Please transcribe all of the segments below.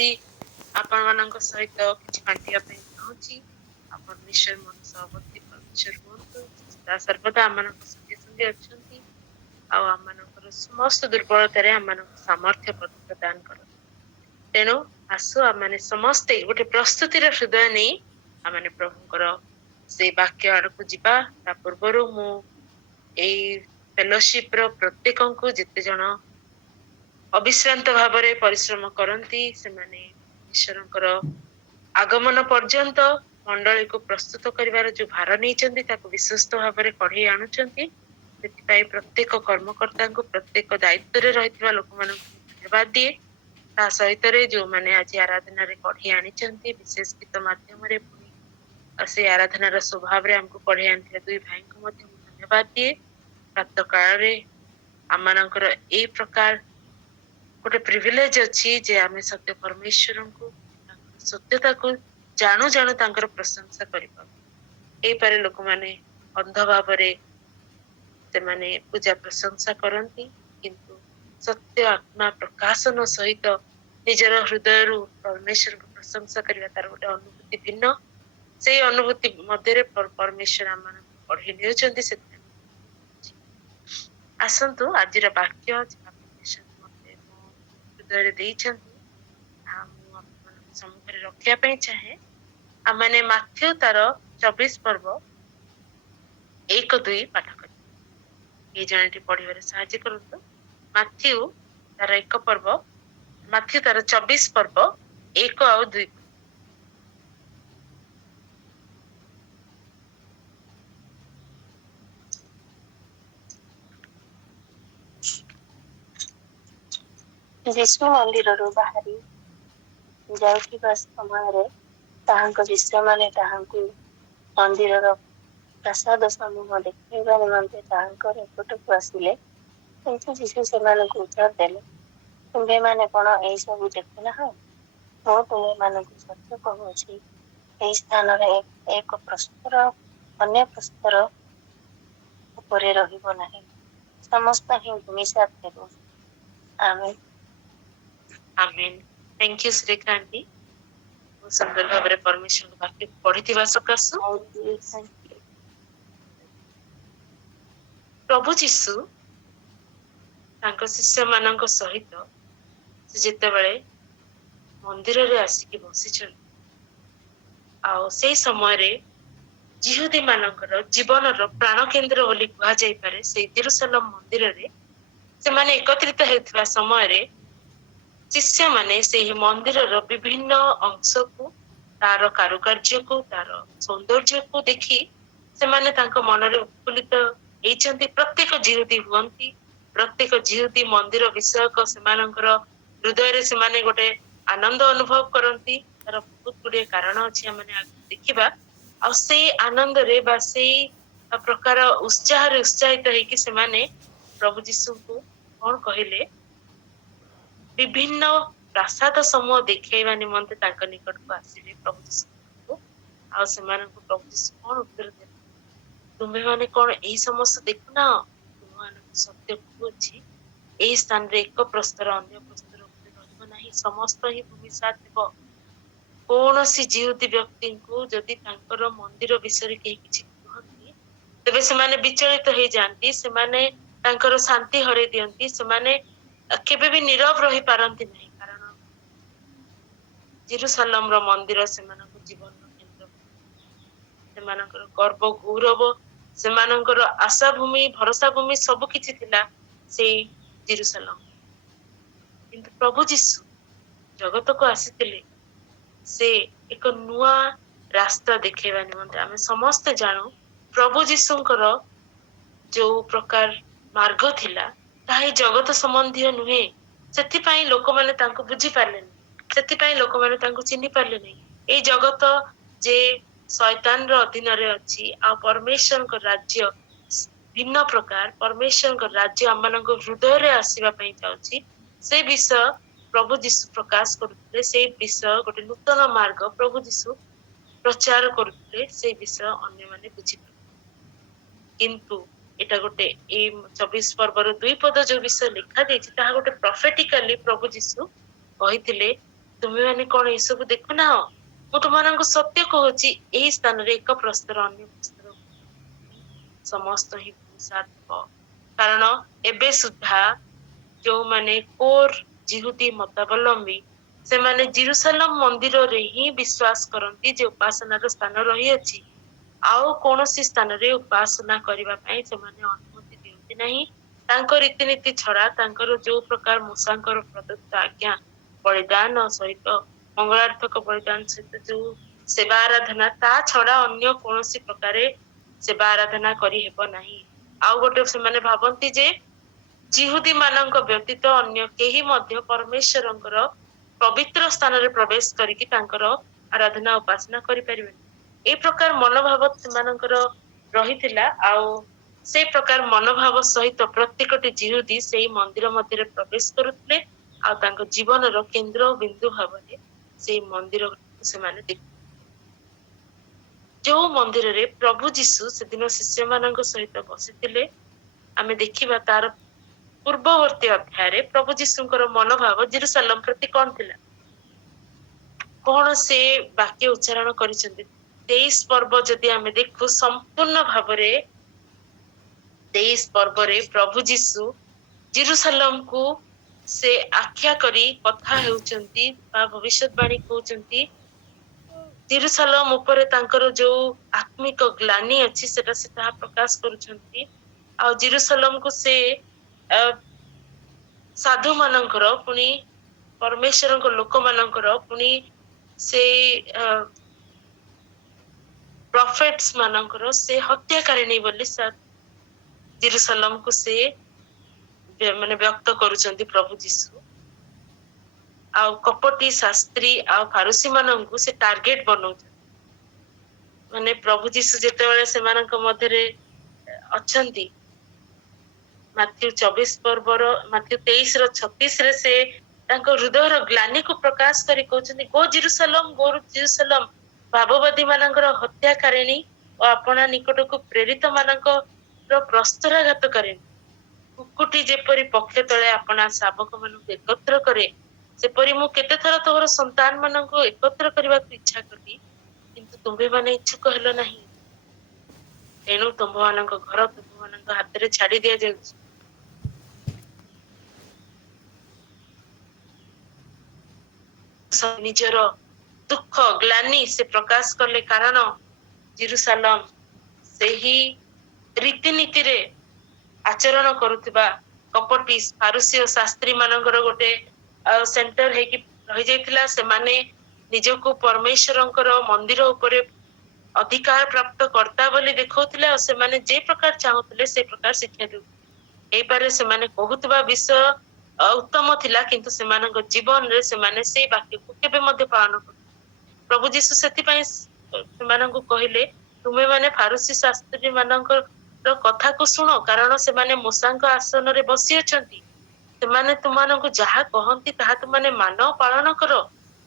ଆଜି ଆପଣ ମାନଙ୍କ ସହିତ କିଛି ବାଣ୍ଟିବା ପାଇଁ ଚାହୁଁଛି। ଆଉ ପରମେଶ୍ୱର ମନ ସହବର୍ତ୍ତୀ ପରମେଶ୍ୱର ହୁଅନ୍ତୁ, ସଦା ସର୍ବଦା ଆମମାନଙ୍କ ସଙ୍ଗେ ସଙ୍ଗେ ଅଛନ୍ତି। ଆଉ ଆମମାନଙ୍କର ସମସ୍ତ ଦୁର୍ବଳତାରେ ଆମମାନଙ୍କୁ ସାମର୍ଥ୍ୟ ପ୍ରଦାନ କରନ୍ତି। ତେଣୁ ଆସୁ ଆମମାନେ ସମସ୍ତେ ଗୋଟେ ପ୍ରସ୍ତୁତିର ହୃଦୟ ନେଇ ଆମମାନେ ପ୍ରଭୁଙ୍କର ସେଇ ବାକ୍ୟ ଆଡକୁ ଯିବା। ତା ପୂର୍ବରୁ ମୁଁ ଏଇ ଫେଲୋସିପ ର ପ୍ରତ୍ୟେକଙ୍କୁ ଯେତେ ଜଣ ଅବିଶ୍ରାନ୍ତ ଭାବରେ ପରିଶ୍ରମ କରନ୍ତି, ସେମାନେ ଈଶ୍ୱରଙ୍କର ଆଗମନ ପର୍ଯ୍ୟନ୍ତ ମଣ୍ଡଳୀକୁ ପ୍ରସ୍ତୁତ କରିବାର ଯୋଉ ଭାର ନେଇଛନ୍ତି ତାକୁ ବିଶ୍ୱସ୍ତ ଭାବରେ କଢେଇ ଆଣୁଛନ୍ତି। ସେଥିପାଇଁ ପ୍ରତ୍ୟେକ କର୍ମକର୍ତ୍ତାଙ୍କୁ, ପ୍ରତ୍ୟେକ ଦାୟିତ୍ୱରେ ରହିଥିବା ଲୋକମାନଙ୍କୁ ମୁଁ ଧନ୍ୟବାଦ ଦିଏ। ତା ସହିତରେ ଯୋଉମାନେ ଆଜି ଆରାଧନାରେ କଢେଇ ଆଣିଛନ୍ତି ବିଶେଷ ଗୀତ ମାଧ୍ୟମରେ, ପୁଣି ସେ ଆରାଧନାର ସ୍ୱଭାବରେ ଆମକୁ କଢେଇ ଆଣିଥିବା ଦୁଇ ଭାଇଙ୍କୁ ମଧ୍ୟ ମୁଁ ଧନ୍ୟବାଦ ଦିଏ। ପ୍ରାତ କାଳରେ ଆମମାନଙ୍କର ଏଇ ପ୍ରକାର ଗୋଟେ ପ୍ରିଭିଲେଜ ଅଛି ଯେ ଆମେ ସତ୍ୟ ପରମେଶ୍ୱରଙ୍କୁ, ତାଙ୍କର ସତ୍ୟତାକୁ ଜାଣୁ ଜାଣୁ ତାଙ୍କର ପ୍ରଶଂସା କରିପାରୁ। ଏଇପାରେ ଲୋକମାନେ ଅନ୍ଧ ଭାବରେ ସେମାନେ ପୂଜା ପ୍ରଶଂସା କରନ୍ତି, କିନ୍ତୁ ସତ୍ୟ ଆତ୍ମା ପ୍ରକାଶନ ସହିତ ନିଜର ହୃଦୟରୁ ପରମେଶ୍ୱରଙ୍କୁ ପ୍ରଶଂସା କରିବା ତାର ଗୋଟେ ଅନୁଭୂତି ଭିନ୍ନ। ସେଇ ଅନୁଭୂତି ମଧ୍ୟରେ ପରମେଶ୍ୱର ଆମମାନଙ୍କୁ ପଢେଇ ନେଉଛନ୍ତି। ସେଥିପାଇଁ ଆସନ୍ତୁ ଆଜିର ବାକ୍ୟ ଯାହା ପରମେଶ୍ୱର ମତେ ମୋ ହୃଦୟରେ ଦେଇଛନ୍ତି ତାହା ମୁଁ ଆପଣମାନଙ୍କ ସମ୍ମୁଖରେ ରଖିବା ପାଇଁ ଚାହେଁ। ଆମମାନେ ମାଥ୍ୟୁ ତାର 24 ପର୍ବ 1-2 ପାଠ କରିବା। ଏଇ ଜଣଟି ପଢିବାରେ ସାହାଯ୍ୟ କରନ୍ତୁ। ମାଥ୍ୟୁ ତାର 1 ପର୍ବ, ମାଥ୍ୟୁ ତାର 24 ପର୍ବ 1 ଆଉ 2। ଯୀଶୁ ମନ୍ଦିରରୁ ବାହାରି ଯାଉଥିବା ସମୟରେ ତାହାଙ୍କ ଶିଷ୍ୟମାନେ ତାହାଙ୍କୁ ମନ୍ଦିରର ପ୍ରାସାଦ ସମୂହ ଦେଖାଇବା ନିମନ୍ତେ ତାହାଙ୍କ ନିକଟକୁ ଆସିଲେ। କିନ୍ତୁ ଯୀଶୁ ସେମାନଙ୍କୁ ଉତ୍ତର ଦେଲେ, ତୁମ୍ଭେମାନେ କଣ ଏହିସବୁ ଦେଖୁନାହଁ? ମୁଁ ତୁମେମାନଙ୍କୁ ସତ୍ୟ କହୁଅଛି, ଏହି ସ୍ଥାନରେ ଏକ ପ୍ରସ୍ତର ଅନ୍ୟ ପ୍ରସ୍ତର ଉପରେ ରହିବ ନାହିଁ, ସମସ୍ତ ହିଁ ଭୂମିସାତ୍ ହେବ। ଆମେନ୍। ଆମେନ୍। ଥ୍ୟାଙ୍କ ୟୁ ଶ୍ରୀକାନ୍ତି, ବହୁତ ସୁନ୍ଦର ଭାବରେ ପରମେଶ୍ୱରଙ୍କ ବାକ୍ୟ ପଢିଥିବା ସକାଶୁ। ପ୍ରଭୁ ଯୀଶୁ ତାଙ୍କ ଶିଷ୍ୟ ମାନଙ୍କ ସହିତ ସେ ଯେତେବେଳେ ମନ୍ଦିରରେ ଆସିକି ବସିଛନ୍ତି, ଆଉ ସେଇ ସମୟରେ ଜିହୁଦୀ ମାନଙ୍କର ଜୀବନର ପ୍ରାଣ କେନ୍ଦ୍ର ବୋଲି କୁହାଯାଇପାରେ ସେଇ ଜେରୁସାଲେମ ମନ୍ଦିରରେ ସେମାନେ ଏକତ୍ରିତ ହେଉଥିବା ସମୟରେ ଶିଷ୍ୟମାନେ ସେହି ମନ୍ଦିରର ବିଭିନ୍ନ ଅଂଶକୁ, ତାର କାରୁକାର୍ଯ୍ୟକୁ, ତାର ସୌନ୍ଦର୍ଯ୍ୟକୁ ଦେଖି ସେମାନେ ତାଙ୍କ ମନରେ ଉତ୍ଫୁଲ୍ଲିତ ହେଇଛନ୍ତି। ପ୍ରତ୍ୟେକ ଜିହୁଦୀ ହୁଅନ୍ତି, ପ୍ରତ୍ୟେକ ଜିହୁଦୀ ମନ୍ଦିର ବିଷୟକ ସେମାନଙ୍କର ହୃଦୟରେ ସେମାନେ ଗୋଟେ ଆନନ୍ଦ ଅନୁଭବ କରନ୍ତି। ତାର ବହୁତ ଗୁଡିଏ କାରଣ ଅଛି, ଆମେ ଆଗକୁ ଦେଖିବା। ଆଉ ସେଇ ଆନନ୍ଦରେ ବା ସେଇ ପ୍ରକାର ଉତ୍ସାହରେ ଉତ୍ସାହିତ ହେଇକି ସେମାନେ ପ୍ରଭୁ ଯୀଶୁଙ୍କୁ କଣ କହିଲେ, ବିଭିନ୍ନ ପ୍ରାସାଦ ସମୂହ ଦେଖେଇବା ନିମନ୍ତେ ତାଙ୍କ ନିକଟକୁ ଆସିଲେ ପ୍ରଭୁ ଯୀଶୁଙ୍କୁ। ଆଉ ସେମାନଙ୍କୁ ପ୍ରଭୁ ଯୀଶୁ କଣ ଉତ୍ତର ଦେଲେ, ତୁମେମାନେ କଣ ଏଇ ସମସ୍ତ ଦେଖୁନାହ? ତୁମମାନଙ୍କୁ ସତ୍ୟ କହୁଅଛି, ଏଇ ସ୍ଥାନରେ ଏକ ପ୍ରସ୍ତର ଅନ୍ୟ ପ୍ରସ୍ତର ଉପରେ ରହିବ ନାହିଁ, ସମସ୍ତ ହିଁ ଭୂମିସାତ୍ ହେବ। କୌଣସି ଜିହୁଦୀ ବ୍ୟକ୍ତିଙ୍କୁ ଯଦି ତାଙ୍କର ମନ୍ଦିର ବିଷୟରେ କେହି କିଛି କୁହନ୍ତି, ତେବେ ସେମାନେ ବିଚଳିତ ହେଇଯାଆନ୍ତି, ସେମାନେ ତାଙ୍କର ଶାନ୍ତି ହରେଇ ଦିଅନ୍ତି, ସେମାନେ କେବେ ବି ନୀରବ ରହିପାରନ୍ତି ନାହିଁ। କାରଣ ଜେରୁସାଲେମର ମନ୍ଦିର ସେମାନଙ୍କ ଜୀବନର କେନ୍ଦ୍ର, ସେମାନଙ୍କର ଗର୍ବ ଗୌରବ, ସେମାନଙ୍କର ଆଶା ଭୂମି, ଭରସା ଭୂମି ସବୁ କିଛି ଥିଲା ସେଇ ଜେରୁସାଲେମ। କିନ୍ତୁ ପ୍ରଭୁ ଯୀଶୁ ଜଗତକୁ ଆସିଥିଲେ ସେ ଏକ ନୂଆ ରାସ୍ତା ଦେଖେଇବା ନିମନ୍ତେ। ଆମେ ସମସ୍ତେ ଜାଣୁ ପ୍ରଭୁ ଯୀଶୁଙ୍କର ଯୋଉ ପ୍ରକାର ମାର୍ଗ ଥିଲା ତାହା ଏହି ଜଗତ ସମ୍ବନ୍ଧୀୟ ନୁହେଁ। ସେଥିପାଇଁ ଲୋକମାନେ ତାଙ୍କୁ ବୁଝି ପାରିଲେନି, ସେଥିପାଇଁ ଲୋକମାନେ ତାଙ୍କୁ ଚିହ୍ନି ପାରିଲେନି। ଏଇ ଜଗତ ଯେ ଶୈତାନର ଅଧୀନରେ ଅଛି, ଆଉ ପରମେଶ୍ୱରଙ୍କ ରାଜ୍ୟ ଭିନ୍ନ ପ୍ରକାର। ପରମେଶ୍ୱରଙ୍କ ରାଜ୍ୟ ଆମମାନଙ୍କ ହୃଦୟରେ ଆସିବା ପାଇଁ ଯାଉଛି, ସେ ବିଷୟ ପ୍ରଭୁ ଯୀଶୁ ପ୍ରକାଶ କରୁଥିଲେ। ସେଇ ବିଷୟ ଗୋଟେ ନୂତନ ମାର୍ଗ ପ୍ରଭୁ ଯୀଶୁ ପ୍ରଚାର କରୁଥିଲେ, ସେଇ ବିଷୟ ଅନ୍ୟମାନେ ବୁଝିପାରିଲେ। କିନ୍ତୁ ଏଇଟା ଗୋଟେ ଏଇ 24 ପର୍ବର 2 ପଦ ଯୋଉ ବିଷୟ ଲେଖା ଯାଇଛି ତାହା ଗୋଟେ ପ୍ରଫେଟିକାଲି ପ୍ରଭୁ ଯୀଶୁ କହିଥିଲେ ତୁମେ ମାନେ କଣ ଏସବୁ ଦେଖୁନାହ? ମୁଁ ତୁମମାନଙ୍କୁ ସତ୍ୟ କହୁଛି, ଏହି ସ୍ଥାନରେ ଏକ ପ୍ରସ୍ତର ଅନ୍ୟ ପ୍ରସ୍ତର ସମସ୍ତ ହିଁ ସାଥ ଦେବ। କାରଣ ଏବେ ସୁଦ୍ଧା ଯୋଉମାନେ କୋର୍ ଜିହୁଦୀ ମତାବଲମ୍ବୀ ସେମାନେ ଜିରୁସାଲମ ମନ୍ଦିରରେ ହିଁ ବିଶ୍ୱାସ କରନ୍ତି ଯେ ଉପାସନାର ସ୍ଥାନ ରହିଅଛି। ଆଉ କୌଣସି ସ୍ଥାନରେ ଉପାସନା କରିବା ପାଇଁ ସେମାନେ ଅନୁମତି ଦିଅନ୍ତି ନାହିଁ। ତାଙ୍କ ରୀତିନୀତି ଛଡା ତାଙ୍କର ଯୋଉ ପ୍ରକାର ମୂଷାଙ୍କର ପ୍ରଦତ୍ତ ଆଜ୍ଞା ବଳିଦାନ ସହିତ ମଙ୍ଗଳାର୍ଥକ ବଳିଦାନ ସହିତ ଯୋଉ ସେବା ଆରାଧନା, ତା ଛଡା ଅନ୍ୟ କୌଣସି ପ୍ରକାରେ ସେବା ଆରାଧନା କରିହେବ ନାହିଁ। ଆଉ ଗୋଟେ ସେମାନେ ଭାବନ୍ତି ଯେ ଜିହୁଦୀ ମାନଙ୍କ ବ୍ୟତୀତ ଅନ୍ୟ କେହି ମଧ୍ୟ ପରମେଶ୍ୱରଙ୍କର ପବିତ୍ର ସ୍ଥାନରେ ପ୍ରବେଶ କରିକି ତାଙ୍କର ଆରାଧନା ଉପାସନା କରିପାରିବେନି। ଏଇ ପ୍ରକାର ମନୋଭାବ ସେମାନଙ୍କର ରହିଥିଲା। ଆଉ ସେ ପ୍ରକାର ମନୋଭାବ ସହିତ ପ୍ରତ୍ୟେକଟି ଜିହୁଦୀ ସେଇ ମନ୍ଦିର ମଧ୍ୟରେ ପ୍ରବେଶ କରୁଥିଲେ ଆଉ ତାଙ୍କ ଜୀବନର କେନ୍ଦ୍ର ବିନ୍ଦୁ ଭାବରେ ସେଇ ମନ୍ଦିରକୁ ସେମାନେ ଦେଖୁ। ଯୋଉ ମନ୍ଦିରରେ ପ୍ରଭୁ ଯୀଶୁ ସେଦିନ ଶିଷ୍ୟମାନଙ୍କ ସହିତ ବସିଥିଲେ, ଆମେ ଦେଖିବା ତାର ପୂର୍ବବର୍ତ୍ତୀ ଅଧ୍ୟାୟରେ ପ୍ରଭୁ ଯୀଶୁଙ୍କର ମନୋଭାବ ଜେରୁସାଲେମ ପ୍ରତି କଣ ଥିଲା, କଣ ସେ ବାକ୍ୟ ଉଚ୍ଚାରଣ କରିଛନ୍ତି। 23 ପର୍ବ ଯଦି ଆମେ ଦେଖୁ, ସମ୍ପୂର୍ଣ୍ଣ ଭାବରେ 23 ପର୍ବରେ ପ୍ରଭୁ ଯୀଶୁ ଜେରୁସାଲେମକୁ ସେ ଆଖ୍ୟା କରି କଥା ହେଉଛନ୍ତି ବା ଭବିଷ୍ୟତବାଣୀ କହୁଛନ୍ତି। ଜେରୁସାଲେମ ଉପରେ ତାଙ୍କର ଯୋଉ ଆତ୍ମିକ ଗ୍ଲାନି ଅଛି ସେଟା ସେ ତାହା ପ୍ରକାଶ କରୁଛନ୍ତି। ଆଉ ଜେରୁସାଲେମକୁ ସେ ସାଧୁ ମାନଙ୍କର ପୁଣି ପରମେଶ୍ୱରଙ୍କ ଲୋକମାନଙ୍କର ପୁଣି ସେଇ ପ୍ରଫେଟ୍ସ ମାନଙ୍କର ସେ ହତ୍ୟାକାରିଣୀ ବୋଲି ଜେରୁସାଲେମକୁ ସେ ମାନେ ବ୍ୟକ୍ତ କରୁଛନ୍ତି ପ୍ରଭୁ ଯୀଶୁ। ଆଉ କପଟି ଶାସ୍ତ୍ରୀ ଆଉ ଫାରୁସୀ ମାନଙ୍କୁ ସେ ଟାର୍ଗେଟ ବନଉଛନ୍ତି। ମାନେ ପ୍ରଭୁ ଯୀଶୁ ଯେତେବେଳେ ସେମାନଙ୍କ ମଧ୍ୟରେ ଅଛନ୍ତି, ମାଥ୍ୟୁ 23:36 ସେ ତାଙ୍କ ହୃଦୟର ଗ୍ଲାନିକୁ ପ୍ରକାଶ କରି କହୁଛନ୍ତି, ଗୋ ଜେରୁସାଲେମ, ଗୋ ଜେରୁସାଲେମ, ଭାବବାଦୀ ମାନଙ୍କର ହତ୍ୟାକାରିଣୀ ଓ ଆପଣା ନିକଟକୁ ପ୍ରେରିତ ମାନଙ୍କର ପ୍ରସ୍ତରାଘାତକାରିଣୀ। କୁକୁଟି ଯେପରି ପକ୍ଷେ ତଳେ ଆପଣା ଶାବକ ମାନଙ୍କୁ ଏକତ୍ର କରେ, ସେପରି ମୁଁ କେତେଥର ତୋର ସନ୍ତାନ ମାନଙ୍କୁ ଏକତ୍ର କରିବାକୁ ଇଚ୍ଛା କଲି, କିନ୍ତୁ ତୁମ୍ଭେମାନେ ଇଚ୍ଛୁକ ହେଲ ନାହିଁ। ତେଣୁ ତୁମ୍ଭମାନଙ୍କ ଘର ତୁମ୍ଭମାନଙ୍କ ହାତରେ ଛାଡି ଦିଆଯାଉଛି। ନିଜର ଦୁଃଖ ଗ୍ଲାନି ସେ ପ୍ରକାଶ କଲେ, କାରଣ ଜେରୁସାଲେମ ସେହି ରୀତିନୀତିରେ ଆଚରଣ କରୁଥିବା କପଟି ଫାରୁସୀ ଓ ଶାସ୍ତ୍ରୀ ମାନଙ୍କର ଗୋଟେ ସେଣ୍ଟର ହେଇକି ରହିଯାଇଥିଲା। ସେମାନେ ନିଜକୁ ପରମେଶ୍ୱରଙ୍କର ମନ୍ଦିର ଉପରେ ଅଧିକାର ପ୍ରାପ୍ତ କର୍ତ୍ତା ବୋଲି ଦେଖଉଥିଲେ ଆଉ ସେମାନେ ଯେ ପ୍ରକାର ଚାହୁଁଥିଲେ ସେ ପ୍ରକାର ଶିକ୍ଷା ଦେଉଥିଲେ। ହେଇପାରେ ସେମାନେ କହୁଥିବା ବିଷୟ ଉତ୍ତମ ଥିଲା, କିନ୍ତୁ ସେମାନଙ୍କ ଜୀବନରେ ସେମାନେ ସେଇ ବାକ୍ୟକୁ କେବେ ମଧ୍ୟ ପାଳନ କରୁଥିଲେ। ପ୍ରଭୁ ଯୀଶୁ ସେଥିପାଇଁ ସେମାନଙ୍କୁ କହିଲେ, ତୁମେ ମାନେ ଫାରୁସୀ ଶାସ୍ତ୍ରୀ ମାନଙ୍କର କଥାକୁ ଶୁଣ, କାରଣ ସେମାନେ ମୂଷାଙ୍କ ଆସନରେ ବସି ଅଛନ୍ତି। ସେମାନେ ତୁମମାନଙ୍କୁ ଯାହା କହନ୍ତି ତାହା ତୁମେ ମାନ ପାଳନ କର,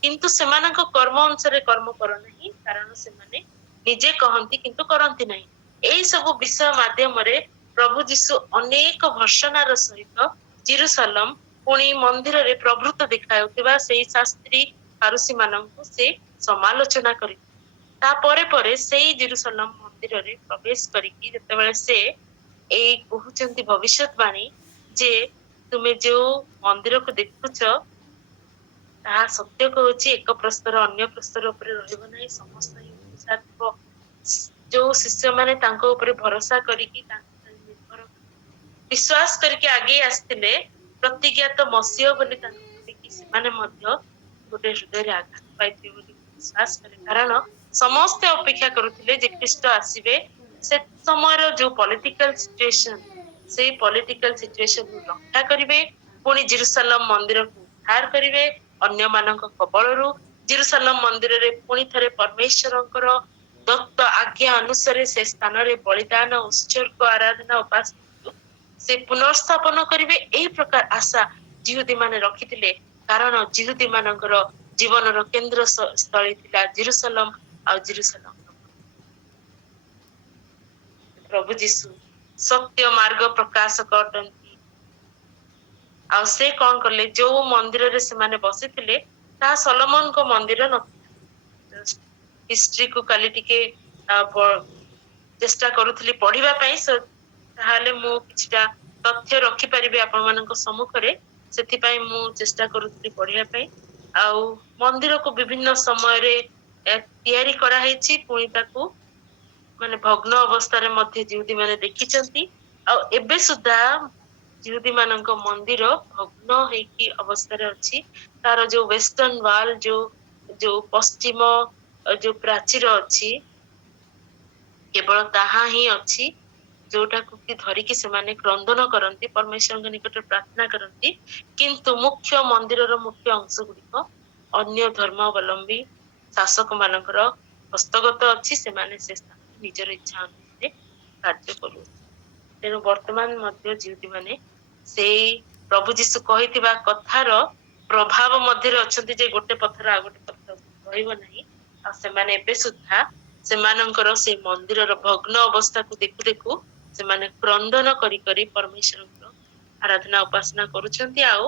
କିନ୍ତୁ ସେମାନଙ୍କ କର୍ମ ଅନୁସାରେ କର୍ମ କର ନାହିଁ, କାରଣ ସେମାନେ ନିଜେ କହନ୍ତି କିନ୍ତୁ କରନ୍ତି ନାହିଁ। ଏଇ ସବୁ ବିଷୟ ମାଧ୍ୟମରେ ପ୍ରଭୁ ଯୀଶୁ ଅନେକ ଭର୍ସନାର ସହିତ ଜେରୁସାଲେମ ପୁଣି ମନ୍ଦିରରେ ପ୍ରଭୃତ ଦେଖାଯାଉଥିବା ସେଇ ଶାସ୍ତ୍ରୀ ଫାରୁସୀ ମାନଙ୍କୁ ସେ ସମାଲୋଚନା କରିଥିଲେ। ତାପରେ ପରେ ସେଇ ଜେରୁସାଲେମ ମନ୍ଦିରରେ ପ୍ରବେଶ କରିକି ଯେତେବେଳେ ସେ ଏଇ କହୁଛନ୍ତି ଭବିଷ୍ୟତବାଣୀ ଯେ ତୁମେ ଯୋଉ ମନ୍ଦିରକୁ ଦେଖୁଛ ତାହା ସତ୍ୟ କହୁଛି, ଏକ ପ୍ରସ୍ତର ଅନ୍ୟ ପ୍ରସ୍ତର ଉପରେ ରହିବ ନାହିଁ, ସମସ୍ତ ହିଁ ସାଥିବ। ଯୋଉ ଶିଷ୍ୟମାନେ ତାଙ୍କ ଉପରେ ଭରସା କରିକି ନିର୍ଭର ବିଶ୍ୱାସ କରିକି ଆଗେଇ ଆସିଥିଲେ, ପ୍ରତିଜ୍ଞାତ ମସିହ ବୋଲି ତାଙ୍କୁ ଦେଖିକି ସେମାନେ ମଧ୍ୟ ଗୋଟେ ହୃଦୟରେ ଆଘାତ ପାଇଥିବେ ବୋଲି ବିଶ୍ୱାସ କଲେ। କାରଣ ସମସ୍ତେ ଅପେକ୍ଷା କରୁଥିଲେ ଯେ ଖ୍ରୀଷ୍ଟ ଆସିବେ, ସେ ସମୟର ଯୋଉ ପଲିଟିକାଲ ସିଚୁଏସନ, ସେଇ ପଲିଟିକାଲ ସିଚୁଏସନକୁ ରକ୍ଷା କରିବେ, ପୁଣି ଜେରୁସାଲେମ ମନ୍ଦିରକୁ ଉଦ୍ଧାର କରିବେ ଅନ୍ୟମାନଙ୍କ କବଳରୁ। ଜେରୁସାଲେମ ମନ୍ଦିରରେ ପୁଣି ଥରେ ପରମେଶ୍ୱରଙ୍କର ଦତ୍ତ ଆଜ୍ଞା ଅନୁସାରେ ସେ ସ୍ଥାନରେ ବଳିଦାନ, ଉତ୍ସର୍ଗ, ଆରାଧନା, ଉପାସନା ସେ ପୁନର୍ସ୍ଥାପନ କରିବେ। ଏହି ପ୍ରକାର ଆଶା ଜିହୁଦୀ ମାନେ ରଖିଥିଲେ, କାରଣ ଜିହୁଦୀ ମାନଙ୍କର ଜୀବନର କେନ୍ଦ୍ର ସ୍ଥଳୀ ଥିଲା ଜେରୁସାଲେମ। ଆଉ ଜେରୁସାଲେମ ପ୍ରଭୁ ଯୀଶୁ ସତ୍ୟ ମାର୍ଗ ପ୍ରକାଶକ ଅଟନ୍ତି। ଆଉ ସେ କଣ କଲେ, ଯୋଉ ମନ୍ଦିରରେ ସେମାନେ ବସିଥିଲେ ତାହା ସଲୋମନଙ୍କ ମନ୍ଦିର ନଥିଲା। ହିଷ୍ଟ୍ରି କୁ କାଲି ଟିକେ ଚେଷ୍ଟା କରୁଥିଲି ପଢିବା ପାଇଁ, ତାହେଲେ ମୁଁ କିଛିଟା ତଥ୍ୟ ରଖିପାରିବି ଆପଣ ମାନଙ୍କ ସମ୍ମୁଖରେ, ସେଥିପାଇଁ ମୁଁ ଚେଷ୍ଟା କରୁଥିଲି ପଢିବା ପାଇଁ। ଆଉ ମନ୍ଦିରକୁ ବିଭିନ୍ନ ସମୟରେ ତିଆରି କରାହେଇଛି, ପୁଣି ତାକୁ ମାନେ ଭଗ୍ନ ଅବସ୍ଥାରେ ମଧ୍ୟ ଯିହୁଦୀ ମାନେ ଦେଖିଛନ୍ତି। ଆଉ ଏବେ ସୁଦ୍ଧା ଯିହୁଦୀ ମାନଙ୍କ ମନ୍ଦିର ଭଗ୍ନ ହେଇକି ଅବସ୍ଥାରେ ଅଛି। ତାର ଯୋଉ ୱେଷ୍ଟର୍ଣ ୱାଲ, ଯୋଉ ପଶ୍ଚିମ ଯୋଉ ପ୍ରାଚୀର ଅଛି, କେବଳ ତାହା ହିଁ ଅଛି, ଯୋଉଟାକୁ କି ଧରିକି ସେମାନେ କ୍ରନ୍ଦନ କରନ୍ତି, ପରମେଶ୍ୱରଙ୍କ ନିକଟରେ ପ୍ରାର୍ଥନା କରନ୍ତି। କିନ୍ତୁ ମୁଖ୍ୟ ମନ୍ଦିରର ମୁଖ୍ୟ ଅଂଶ ଗୁଡିକ ଅନ୍ୟ ଧର୍ମାବଲମ୍ବୀ ଶାସକ ମାନଙ୍କର ହସ୍ତଗତ ଅଛି। ସେମାନେ ସେ ସ୍ଥାନରେ ନିଜର ଇଚ୍ଛା ଅନୁସାରେ କାର୍ଯ୍ୟ କରୁଅଛନ୍ତି। ତେଣୁ ବର୍ତ୍ତମାନ ମଧ୍ୟ ଯିହୁଦୀ ମାନେ ସେଇ ପ୍ରଭୁ ଯୀଶୁ କହିଥିବା କଥାର ପ୍ରଭାବ ମଧ୍ୟରେ ଅଛନ୍ତି, ଯେ ଗୋଟେ ପଥର ଆଉ ଗୋଟେ ପଥର ରହିବ ନାହିଁ। ଆଉ ସେମାନେ ଏବେ ସୁଦ୍ଧା ସେମାନଙ୍କର ସେଇ ମନ୍ଦିରର ଭଗ୍ନ ଅବସ୍ଥାକୁ ଦେଖୁ ଦେଖୁ ସେମାନେ କ୍ରନ୍ଦନ କରି କରି ପରମେଶ୍ୱରଙ୍କର ଆରାଧନା ଉପାସନା କରୁଛନ୍ତି। ଆଉ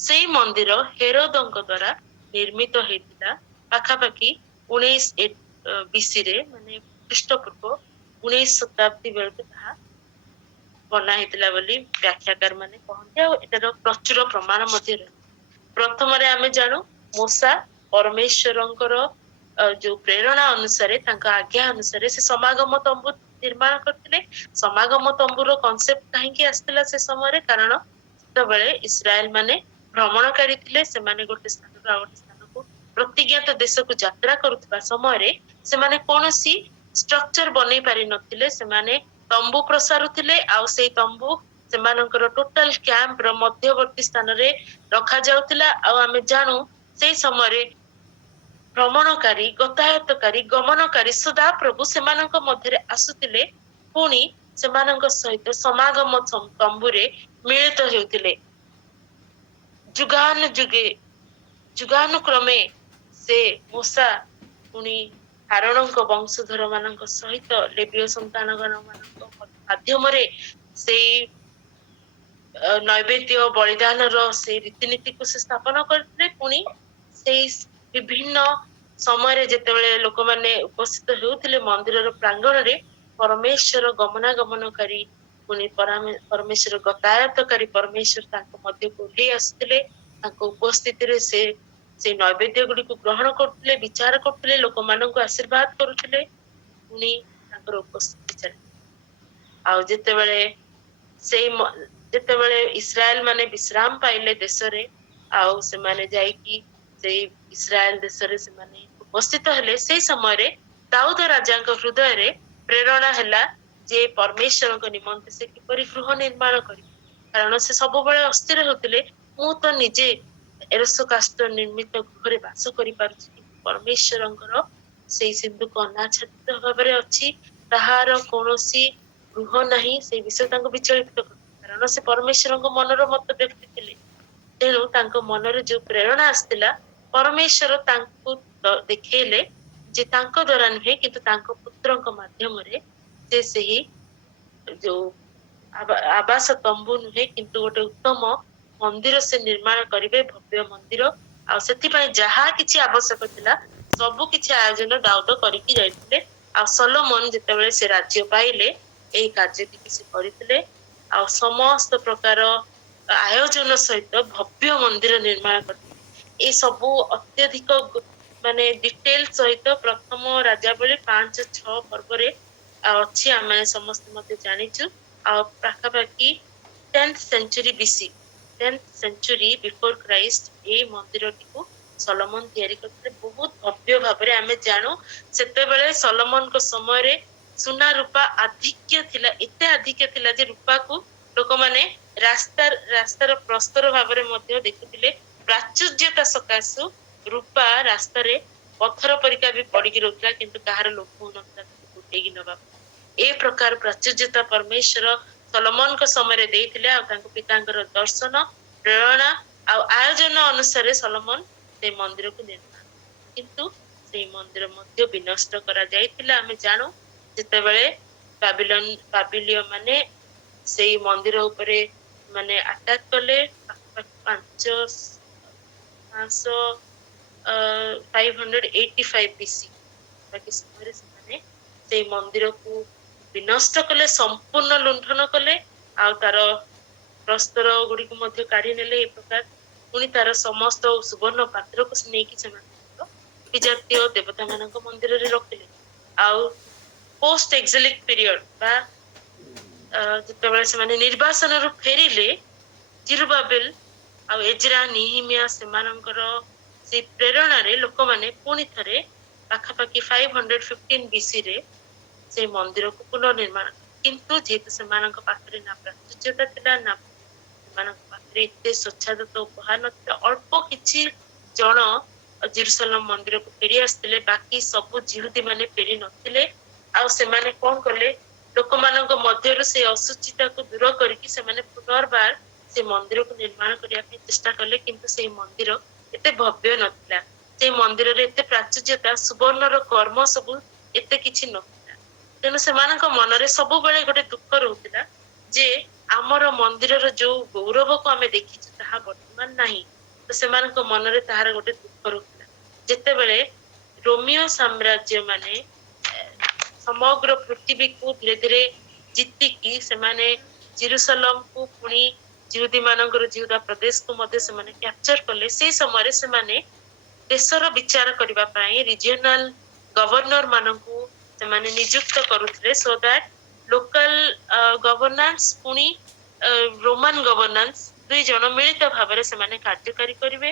ସେଇ ମନ୍ଦିର ହେରୋଦଙ୍କ ଦ୍ଵାରା ନିର୍ମିତ ହେଇଥିଲା, ପାଖାପାଖି 19 ବିସିରେ, ମାନେ ଖ୍ରୀଷ୍ଟପୂର୍ବ 19 ଶତାବ୍ଦୀ ବେଳକୁ ତାହା ବନା ହେଇଥିଲା ବୋଲି ବ୍ୟାଖ୍ୟାକାର ମାନେ କହନ୍ତି। ଆଉ ଏଟାର ପ୍ରଚୁର ପ୍ରମାଣ ମଧ୍ୟ ରହିଛି। ପ୍ରଥମରେ ଆମେ ଜାଣୁ ମୂଷା ପରମେଶ୍ୱରଙ୍କର ଯୋଉ ପ୍ରେରଣା ଅନୁସାରେ, ତାଙ୍କ ଆଜ୍ଞା ଅନୁସାରେ ସେ ସମାଗମ ତମ୍ବୁ ନିର୍ମାଣ କରିଥିଲେ। ସମାଗମ ତମ୍ବୁର କନସେପ୍ଟ କାହିଁକି ଆସିଥିଲା ସେ ସମୟରେ, କାରଣ ସେତେବେଳେ ଇସ୍ରାଏଲ ମାନେ ଭ୍ରମଣକାରୀ ଥିଲେ। ସେମାନେ ଗୋଟେ ସ୍ଥାନରୁ ଆଉ ଗୋଟେ ସ୍ଥାନକୁ, ପ୍ରତିଜ୍ଞାତ ଦେଶକୁ ଯାତ୍ରା କରୁଥିବା ସମୟରେ ସେମାନେ କୌଣସି ଷ୍ଟ୍ରକ୍ଚର ବନେଇ ପାରି ନଥିଲେ। ସେମାନେ ତମ୍ବୁ ପ୍ରସାରୁଥିଲେ, ଆଉ ସେଇ ତମ୍ବୁ ସେମାନଙ୍କର ଟୋଟାଲ କ୍ୟାମ୍ପ ର ମଧ୍ୟବର୍ତ୍ତୀ ସ୍ଥାନରେ ରଖାଯାଉଥିଲା। ଆଉ ଆମେ ଜାଣୁ ସେଇ ସମୟରେ ଭ୍ରମଣକାରୀ, ଗତାୟତକାରୀ, ଗମନକାରୀ ସଦା ପ୍ରଭୁ ସେମାନଙ୍କ ମଧ୍ୟରେ ଆସୁଥିଲେ, ପୁଣି ସେମାନଙ୍କ ସହିତ ସମାଗମ ତମ୍ବୁରେ ମିଳିତ ହେଉଥିଲେ। ଯୁଗାନ ଯୁଗେ, ଯୁଗାନୁକ୍ରମେ ସେ ମୂଷା ପୁଣି ହାରଣଙ୍କ ବଂଶଧର ମାନଙ୍କ ସହିତ ଲେବୀୟ ସନ୍ତାନ ମାନଙ୍କ ମାଧ୍ୟମରେ ସେଇ ନୈବେଦ୍ୟ ବଳିଦାନର ସେଇ ରୀତିନୀତିକୁ ସେ ସ୍ଥାପନ କରିଥିଲେ। ପୁଣି ସେଇ ବିଭିନ୍ନ ସମୟରେ ଯେତେବେଳେ ଲୋକମାନେ ଉପସ୍ଥିତ ହେଉଥିଲେ ମନ୍ଦିରର ପ୍ରାଙ୍ଗଣରେ, ପରମେଶ୍ୱର ଗମନାଗମନକାରୀ, ପୁଣି ପରମେଶ୍ୱର ଗତାୟତକାରୀ ପରମେଶ୍ୱର ତାଙ୍କ ମଧ୍ୟକୁ ଓହ୍ଲେଇ ଆସୁଥିଲେ। ତାଙ୍କ ଉପସ୍ଥିତିରେ ସେ ନୈବେଦ୍ୟ ଗୁଡିକୁ ଗ୍ରହଣ କରୁଥିଲେ, ବିଚାର କରୁଥିଲେ, ଲୋକମାନଙ୍କୁ ଆଶୀର୍ବାଦ କରୁଥିଲେ। ପୁଣି ତାଙ୍କର ଉପସ୍ଥିତି ଚାଲିଥିଲା। ଆଉ ଯେତେବେଳେ ଇସ୍ରାଏଲ ମାନେ ବିଶ୍ରାମ ପାଇଲେ ଦେଶରେ, ଆଉ ସେମାନେ ଯାଇକି ସେଇ ଇସ୍ରାଏଲ ଦେଶରେ ସେମାନେ ଉପସ୍ଥିତ ହେଲେ, ସେଇ ସମୟରେ ଦାଉଦ ରାଜାଙ୍କ ହୃଦୟରେ ପ୍ରେରଣା ହେଲା ଯେ ପରମେଶ୍ୱରଙ୍କ ନିମନ୍ତେ ସେ କିପରି ଗୃହ ନିର୍ମାଣ କରିବେ। କାରଣ ସେ ସବୁବେଳେ ଅସ୍ଥିର ହେଉଥିଲେ, ମୁଁ ତ ନିଜେ ଏରସ କାଷ୍ଠ ନିର୍ମିତ ଗୃହରେ ବାସ କରିପାରୁଛି, କିନ୍ତୁ ପରମେଶ୍ୱରଙ୍କର ସେଇ ସିନ୍ଧୁକ ଅନାଚ୍ଛାଦିତ ଭାବରେ ଅଛି, ତାହାର କୌଣସି ଗୃହ ନାହିଁ। ସେଇ ବିଷୟ ତାଙ୍କୁ ବିଚଳିତ କରେ, କାରଣ ସେ ପରମେଶ୍ୱରଙ୍କ ମନର ମତ ବ୍ୟକ୍ତି ଥିଲେ। ତେଣୁ ତାଙ୍କ ମନରେ ଯୋଉ ପ୍ରେରଣା ଆସିଥିଲା, ପରମେଶ୍ୱର ତାଙ୍କୁ ଦେଖେଇଲେ ଯେ ତାଙ୍କ ଦ୍ଵାରା ନୁହେଁ, କିନ୍ତୁ ତାଙ୍କ ପୁତ୍ରଙ୍କ ମାଧ୍ୟମରେ ସେ ସେହି ଯୋଉ ଆବାସ ତମ୍ବୁ ନୁହେଁ, କିନ୍ତୁ ଗୋଟେ ଉତ୍ତମ ମନ୍ଦିର ସେ ନିର୍ମାଣ କରିବେ, ଭବ୍ୟ ମନ୍ଦିର। ଆଉ ସେଥିପାଇଁ ଯାହା କିଛି ଆବଶ୍ୟକ ଥିଲା ସବୁ କିଛି ଆୟୋଜନ ଦାଉଦ କରିକି ଯାଇଥିଲେ। ଆଉ ସଲୋମନ ଯେତେବେଳେ ସେ ରାଜ୍ୟ ପାଇଲେ, ଏଇ କାର୍ଯ୍ୟଟିକୁ ସେ କରିଥିଲେ। ଆଉ ସମସ୍ତ ପ୍ରକାର ଆୟୋଜନ ସହିତ ଭବ୍ୟ ମନ୍ଦିର ନିର୍ମାଣ କରିଥିଲେ। ଏଇ ସବୁ ଅତ୍ୟଧିକ ମାନେ ଡିଟେଲ ସହିତ ପ୍ରଥମ ରାଜାବଳୀ 5-6 ପର୍ବରେ ଅଛି, ଆମେ ସମସ୍ତେ ମଧ୍ୟ ଜାଣିଛୁ। ଆଉ ପାଖାପାଖି 10th century BC, 10th century before Christ, ଏଇ ମନ୍ଦିରଟିକୁ ସଲୋମନ ତିଆରି କରିଥିଲେ ବହୁତ ଭବ୍ୟ ଭାବରେ। ଆମେ ଜାଣୁ ସେତେବେଳେ ସଲୋମନଙ୍କ ସମୟରେ ସୁନା ରୂପା ଆଧିକ୍ୟ ଥିଲା, ଏତେ ଆଧିକ୍ୟ ଥିଲା ଯେ ରୂପାକୁ ଲୋକମାନେ ରାସ୍ତାର ପ୍ରସ୍ତର ଭାବରେ ମଧ୍ୟ ଦେଖୁଥିଲେ। ପ୍ରାଚୁର୍ଯ୍ୟତା ସକାଶୁ ରୂପା ରାସ୍ତାରେ ପଥର ପରିକା ବି ପଡିକି ରହୁଥିଲା, କିନ୍ତୁ କାହାର ଲୋଭ ହଉନଥିଲା ତାକୁ ଗୋଟେଇକି ନବା ପାଇଁ। ଏ ପ୍ରକାର ପ୍ରାଚୁର୍ଯ୍ୟତା ପରମେଶ୍ୱର ସଲୋମନଙ୍କ ସମୟରେ ଦେଇଥିଲେ। ଆଉ ତାଙ୍କ ପିତାଙ୍କର ଦର୍ଶନ, ପ୍ରେରଣା ଆଉ ଆୟୋଜନ ଅନୁସାରେ ସଲୋମନ ସେଇ ମନ୍ଦିରକୁ ନିର୍ମାଣ, କିନ୍ତୁ ସେଇ ମନ୍ଦିର ମଧ୍ୟ ବିନଷ୍ଟ କରାଯାଇଥିଲା। ଆମେ ଜାଣୁ ଯେତେବେଳେ ବାବିଲୀୟ ମାନେ ସେଇ ମନ୍ଦିର ଉପରେ ମାନେ ଆଟାକ କଲେ, ପାଖାପାଖି 585 BC ବାକି ସମୟରେ ସେମାନେ ସେଇ ମନ୍ଦିରକୁ ବିନଷ୍ଟ କଲେ, ସମ୍ପୂର୍ଣ୍ଣ ଲୁଣ୍ଠନ କଲେ, ଆଉ ତାର ପ୍ରସ୍ତର ଗୁଡିକୁ ମଧ୍ୟ କାଢି ନେଲେ। ଏ ପ୍ରକାର ପୁଣି ତାର ସମସ୍ତ ସୁବର୍ଣ୍ଣ ପାତ୍ରକୁ ନେଇକି ସେମାନେ ବିଜାତୀୟ ଦେବତା ମାନଙ୍କ ମନ୍ଦିରରେ ରଖିଲେ। ଆଉ ପୋଷ୍ଟ ଏକ୍ସିଲିକ ପିରିୟଡ ବା ଯେତେବେଳେ ସେମାନେ ନିର୍ବାସନରୁ ଫେରିଲେ, ଜିରୁବାବେଲ ଆଉ ଏଜ୍ରା, ନିହିମିଆ ସେମାନଙ୍କର ସେଇ ପ୍ରେରଣାରେ ଲୋକମାନେ ପୁଣି ଥରେ ପାଖାପାଖି 515 BC ରେ ସେଇ ମନ୍ଦିରକୁ ପୁନର୍ନିର୍ମାଣ କଲେ। କିନ୍ତୁ ଯେହେତୁ ସେମାନଙ୍କ ପାଖରେ ନା ପ୍ରାଚୁର୍ଯ୍ୟତା ଥିଲା, ନା ସେମାନଙ୍କ ପାଖରେ ଏତେ ସ୍ୱଚ୍ଛାଦତ ଉପହାର ନଥିଲା, ଅଳ୍ପ କିଛି ଜଣ ଜେରୁସାଲମ ମନ୍ଦିରକୁ ଫେରି ଆସିଥିଲେ, ବାକି ସବୁ ଜିହୁଦୀ ମାନେ ଫେରି ନଥିଲେ। ଆଉ ସେମାନେ କଣ କଲେ, ଲୋକମାନଙ୍କ ମଧ୍ୟରୁ ସେ ଅସୁଚିତାକୁ ଦୂର କରିକି ସେମାନେ ପୁନର୍ବାର ସେ ମନ୍ଦିରକୁ ନିର୍ମାଣ କରିବା ପାଇଁ ଚେଷ୍ଟା କଲେ। କିନ୍ତୁ ସେଇ ମନ୍ଦିର ଏତେ ଭବ୍ୟ ନଥିଲା, ସେଇ ମନ୍ଦିରରେ ଏତେ ପ୍ରାଚୁର୍ଯ୍ୟତା, ସୁବର୍ଣ୍ଣର କର୍ମ ସବୁ ଏତେ କିଛି ନଥିଲା। ତେଣୁ ସେମାନଙ୍କ ମନରେ ସବୁବେଳେ ଗୋଟେ ଦୁଃଖ ରହୁଥିଲା ଯେ ଆମର ମନ୍ଦିରର ଯୋଉ ଗୌରବକୁ ଆମେ ଦେଖିଛୁ ତାହା ବର୍ତ୍ତମାନ ନାହିଁ। ତ ସେମାନଙ୍କ ମନରେ ତାହାର ଗୋଟେ ଦୁଃଖ ରହୁଥିଲା। ଯେତେବେଳେ ରୋମିଓ ସାମ୍ରାଜ୍ୟ ମାନେ ସମଗ୍ର ପୃଥିବୀକୁ ଧୀରେ ଧୀରେ ଜିତିକି ସେମାନେ ଜେରୁସାଲମକୁ ପୁଣି ଜିହୁଦୀ ମାନଙ୍କର ଜିହୁଦା ପ୍ରଦେଶକୁ ମଧ୍ୟ ସେମାନେ କ୍ୟାପଚର କଲେ, ସେଇ ସମୟରେ ସେମାନେ ଦେଶର ବିଚାର କରିବା ପାଇଁ ରିଜିଓନାଲ ଗଭର୍ଣ୍ଣର ମାନଙ୍କୁ ସେମାନେ ନିଯୁକ୍ତ କରୁଥିଲେ, ସୋ ଦ୍ୟାଟ ଲୋକାଲ ଗଭର୍ଣ୍ଣାନ୍ସ ପୁଣି ରୋମାନ ଗଭର୍ଣ୍ଣାନ୍ସ ଦୁଇ ଜଣ ମିଳିତ ଭାବରେ ସେମାନେ କାର୍ଯ୍ୟକାରୀ କରିବେ।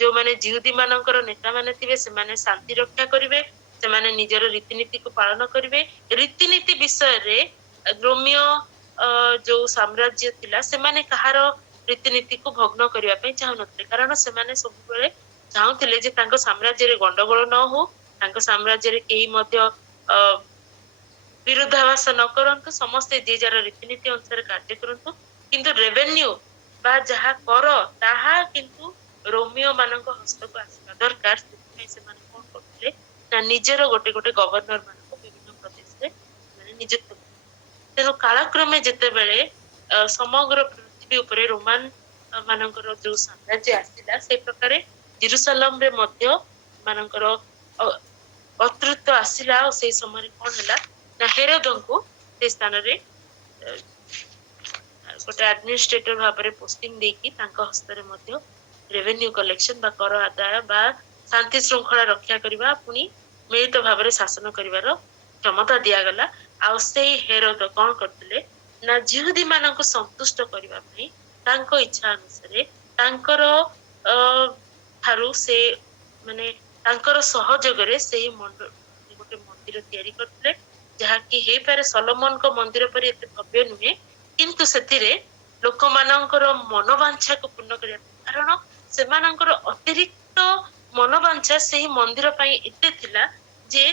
ଯୋଉମାନେ ଜିହୁଦୀ ମାନଙ୍କର ନେତା ମାନେ ଥିବେ ସେମାନେ ଶାନ୍ତି ରକ୍ଷା କରିବେ, ସେମାନେ ନିଜର ରୀତିନୀତିକୁ ପାଳନ କରିବେ। ରୀତିନୀତି ବିଷୟରେ ରୋମିଓ ଯୋଉ ସାମ୍ରାଜ୍ୟ ଥିଲା, ସେମାନେ କାହାର ରୀତିନୀତିକୁ ଭଗ୍ନ କରିବା ପାଇଁ ଚାହୁଁନଥିଲେ, କାରଣ ସେମାନେ ସବୁବେଳେ ଚାହୁଁଥିଲେ ଯେ ତାଙ୍କ ସାମ୍ରାଜ୍ୟରେ ଗଣ୍ଡଗୋଳ ନ ହଉ, ତାଙ୍କ ସାମ୍ରାଜ୍ୟରେ କେହି ମଧ୍ୟ ବିରୁଦ୍ଧାଭାସ ନ କରନ୍ତୁ, ସମସ୍ତେ ଯିଏ ଯାହାର ରୀତିନୀତି ଅନୁସାରେ କାର୍ଯ୍ୟ କରନ୍ତୁ। କିନ୍ତୁ ରେଭେନ୍ୟୁ ବା ଯାହା କର ତାହା କିନ୍ତୁ ରୋମିଓ ମାନଙ୍କ ହସ୍ତକୁ ଆସିବା ଦରକାର। ସେଥିପାଇଁ ସେମାନେ କଣ କରୁଥିଲେ ନା ନିଜର ଗୋଟେ ଗୋଟେ ଗଭର୍ଣ୍ଣର ମାନଙ୍କୁ ବିଭିନ୍ନ ପ୍ରଦେଶରେ ସେମାନେ ନିଯୁକ୍ତ କରୁଥିଲେ। ତେଣୁ କାଳକ୍ରମେ ଯେତେବେଳେ ସମଗ୍ର ପୃଥିବୀ ଉପରେ ରୋମାନ ମାନଙ୍କର ଯୋଉ ସାମ୍ରାଜ୍ୟ ଆସିଲା, ସେଇ ପ୍ରକାରେ ଜେରୁସାଲମରେ ମଧ୍ୟ ମାନଙ୍କର କର୍ତ୍ତୃତ୍ୱ ଆସିଲା। ଆଉ ସେଇ ସମୟରେ କଣ ହେଲା ନା ହେରୋଦଙ୍କୁ ସେ ସ୍ଥାନରେ ଗୋଟେ ଆଡମିନିଷ୍ଟ୍ରେଟର ଭାବରେ ପୋଷ୍ଟିଂ ଦେଇକି ତାଙ୍କ ହସ୍ତରେ ମଧ୍ୟ ରେଭେନ୍ୟୁ କଲେକ୍ସନ ବା କର ଆଦାୟ ବା ଶାନ୍ତି ଶୃଙ୍ଖଳା ରକ୍ଷା କରିବା, ପୁଣି ମିଳିତ ଭାବରେ ଶାସନ କରିବାର କ୍ଷମତା ଦିଆଗଲା। ଆଉ ସେଇ ହେରୋଦ କଣ କରିଥିଲେ ନା ଜିହୁଦୀ ମାନଙ୍କୁ ସନ୍ତୁଷ୍ଟ କରିବା ପାଇଁ ତାଙ୍କ ଇଚ୍ଛା ଅନୁସାରେ ତାଙ୍କର ଠାରୁ ସେ ମାନେ ତାଙ୍କର ସହଯୋଗରେ ସେଇ ଗୋଟେ ମନ୍ଦିର ତିଆରି କରିଥିଲେ, ଯାହାକି ହେଇପାରେ ସଲୋମନଙ୍କ ମନ୍ଦିର ପରି ଏତେ ଭବ୍ୟ ନୁହେଁ, କିନ୍ତୁ ସେଥିରେ ଲୋକମାନଙ୍କର ମନୋବାଞ୍ଛାକୁ ପୂର୍ଣ୍ଣ କରିବା ପାଇଁ, କାରଣ ସେମାନଙ୍କର ଅତିରିକ୍ତ ମନୋବାଞ୍ଛା ସେହି ମନ୍ଦିର ପାଇଁ ଏତେ ଥିଲା ଯେ